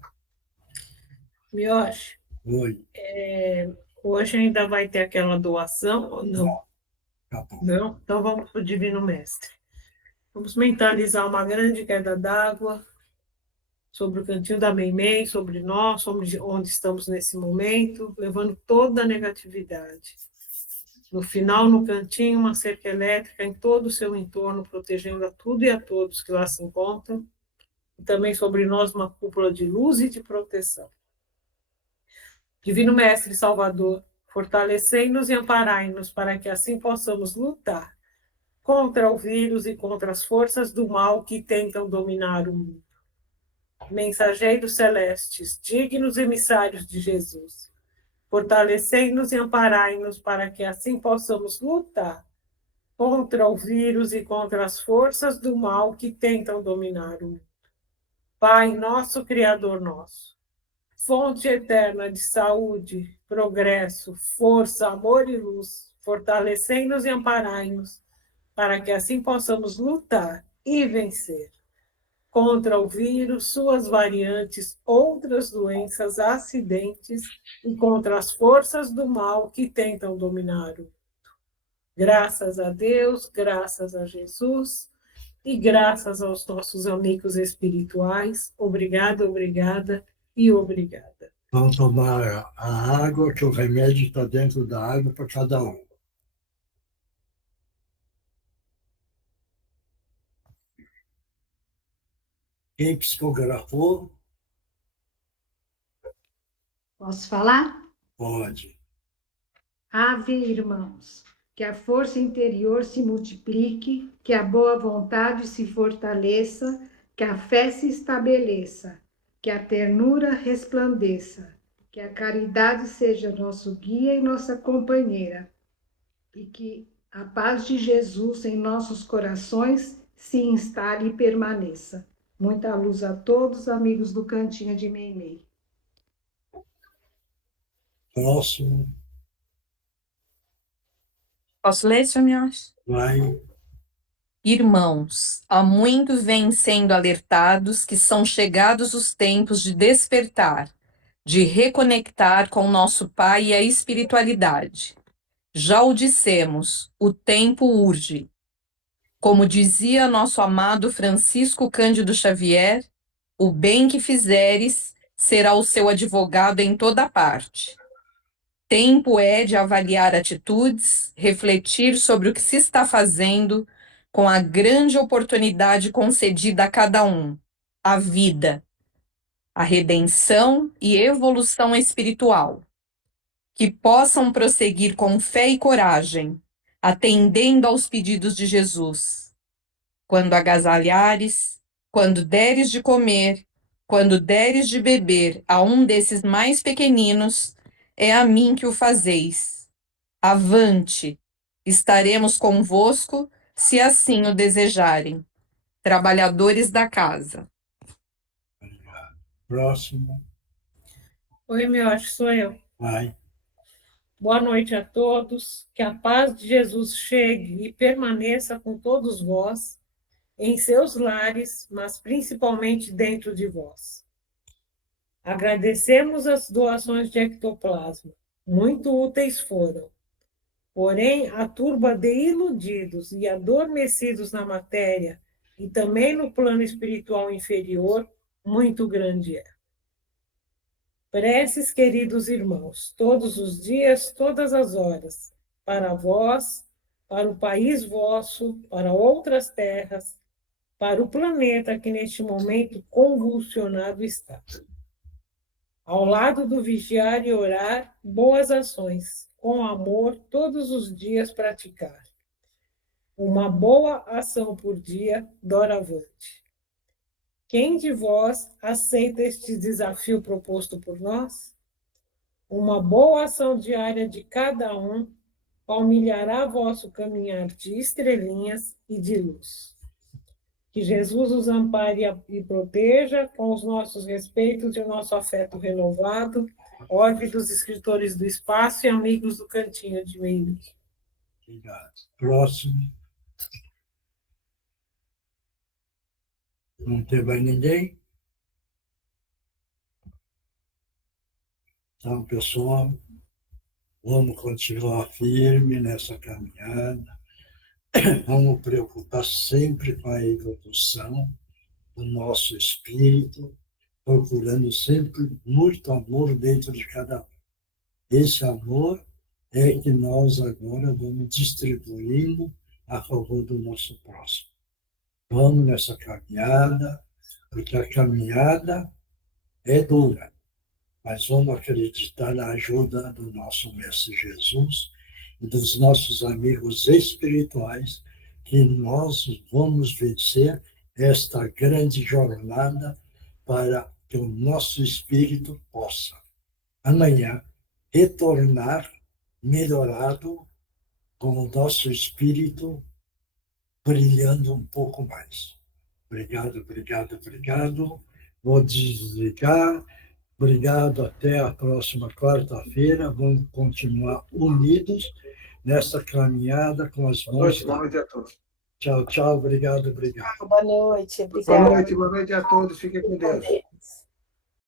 Mioche, Oi, hoje ainda vai ter aquela doação ou não? tá bom. Não? Então vamos para o Divino Mestre. Vamos mentalizar uma grande queda d'água sobre o cantinho da Meimei, sobre nós, sobre onde estamos nesse momento, levando toda a negatividade. No final, no cantinho, uma cerca elétrica em todo o seu entorno, protegendo a tudo e a todos que lá se encontram. E também sobre nós uma cúpula de luz e de proteção. Divino Mestre Salvador, fortalecei-nos e amparai-nos para que assim possamos lutar contra o vírus e contra as forças do mal que tentam dominar o mundo. Mensageiros celestes, dignos emissários de Jesus, fortalecei-nos e amparai-nos para que assim possamos lutar contra o vírus e contra as forças do mal que tentam dominar o mundo. Pai nosso, Criador nosso, fonte eterna de saúde, progresso, força, amor e luz, fortalecei-nos e amparai-nos para que assim possamos lutar e vencer contra o vírus, suas variantes, outras doenças, acidentes e contra as forças do mal que tentam dominar o mundo. Graças a Deus, graças a Jesus e graças aos nossos amigos espirituais. Obrigada, obrigada e obrigada. Vamos tomar a água, que o remédio está dentro da água para cada um. Quem psicografou, Posso falar? pode. Ave, irmãos, que a força interior se multiplique, que a boa vontade se fortaleça, que a fé se estabeleça, que a ternura resplandeça, que a caridade seja nosso guia e nossa companheira, e que a paz de Jesus em nossos corações se instale e permaneça. Muita luz a todos, amigos do Cantinho de Meimei. Próximo, Posso ler, senhor Mioche? vai. Irmãos, há muito vêm sendo alertados que são chegados os tempos de despertar, de reconectar com nosso Pai e a espiritualidade. Já o dissemos, o tempo urge. Como dizia nosso amado Francisco Cândido Xavier, o bem que fizeres será o seu advogado em toda parte. Tempo é de avaliar atitudes, refletir sobre o que se está fazendo, com a grande oportunidade concedida a cada um, a vida, a redenção e evolução espiritual. Que possam prosseguir com fé e coragem, atendendo aos pedidos de Jesus. Quando agasalhares, quando deres de comer, quando deres de beber a um desses mais pequeninos, é a mim que o fazeis. Avante, estaremos convosco, se assim o desejarem. Trabalhadores da casa. Próximo, Oi, Mioche, sou eu. vai. Boa noite a todos. Que a paz de Jesus chegue e permaneça com todos vós, em seus lares, mas principalmente dentro de vós. Agradecemos as doações de ectoplasma. Muito úteis foram. Porém, a turba de iludidos e adormecidos na matéria e também no plano espiritual inferior, muito grande é. Preces, queridos irmãos, todos os dias, todas as horas, para vós, para o país vosso, para outras terras, para o planeta que neste momento convulsionado está. Ao lado do vigiar e orar, boas ações, com amor, todos os dias praticar. Uma boa ação por dia, doravante. Quem de vós aceita este desafio proposto por nós? uma boa ação diária de cada um palmilhará vosso caminhar de estrelinhas e de luz. Que Jesus os ampare e proteja com os nossos respeitos e o nosso afeto renovado, orbe dos escritores do espaço e amigos do Cantinho de Meio. Obrigado. Próximo. Não tem mais ninguém? Então, pessoal, vamos continuar firme nessa caminhada. Vamos preocupar sempre com a evolução do nosso espírito, procurando sempre muito amor dentro de cada um. Esse amor é que nós agora vamos distribuindo a favor do nosso próximo. Vamos nessa caminhada, porque a caminhada é dura, mas vamos acreditar na ajuda do nosso Mestre Jesus e dos nossos amigos espirituais, que nós vamos vencer esta grande jornada para que o nosso espírito possa, amanhã, retornar melhorado, com o nosso espírito brilhando um pouco mais. Obrigado, obrigado, obrigado. Vou desligar. Obrigado, até a próxima quarta-feira. Vamos continuar unidos nessa caminhada com as mãos. Boa noite a todos. Tchau, tchau. Obrigado, obrigado. Boa noite, obrigada. Boa noite a todos. Fiquem com Deus.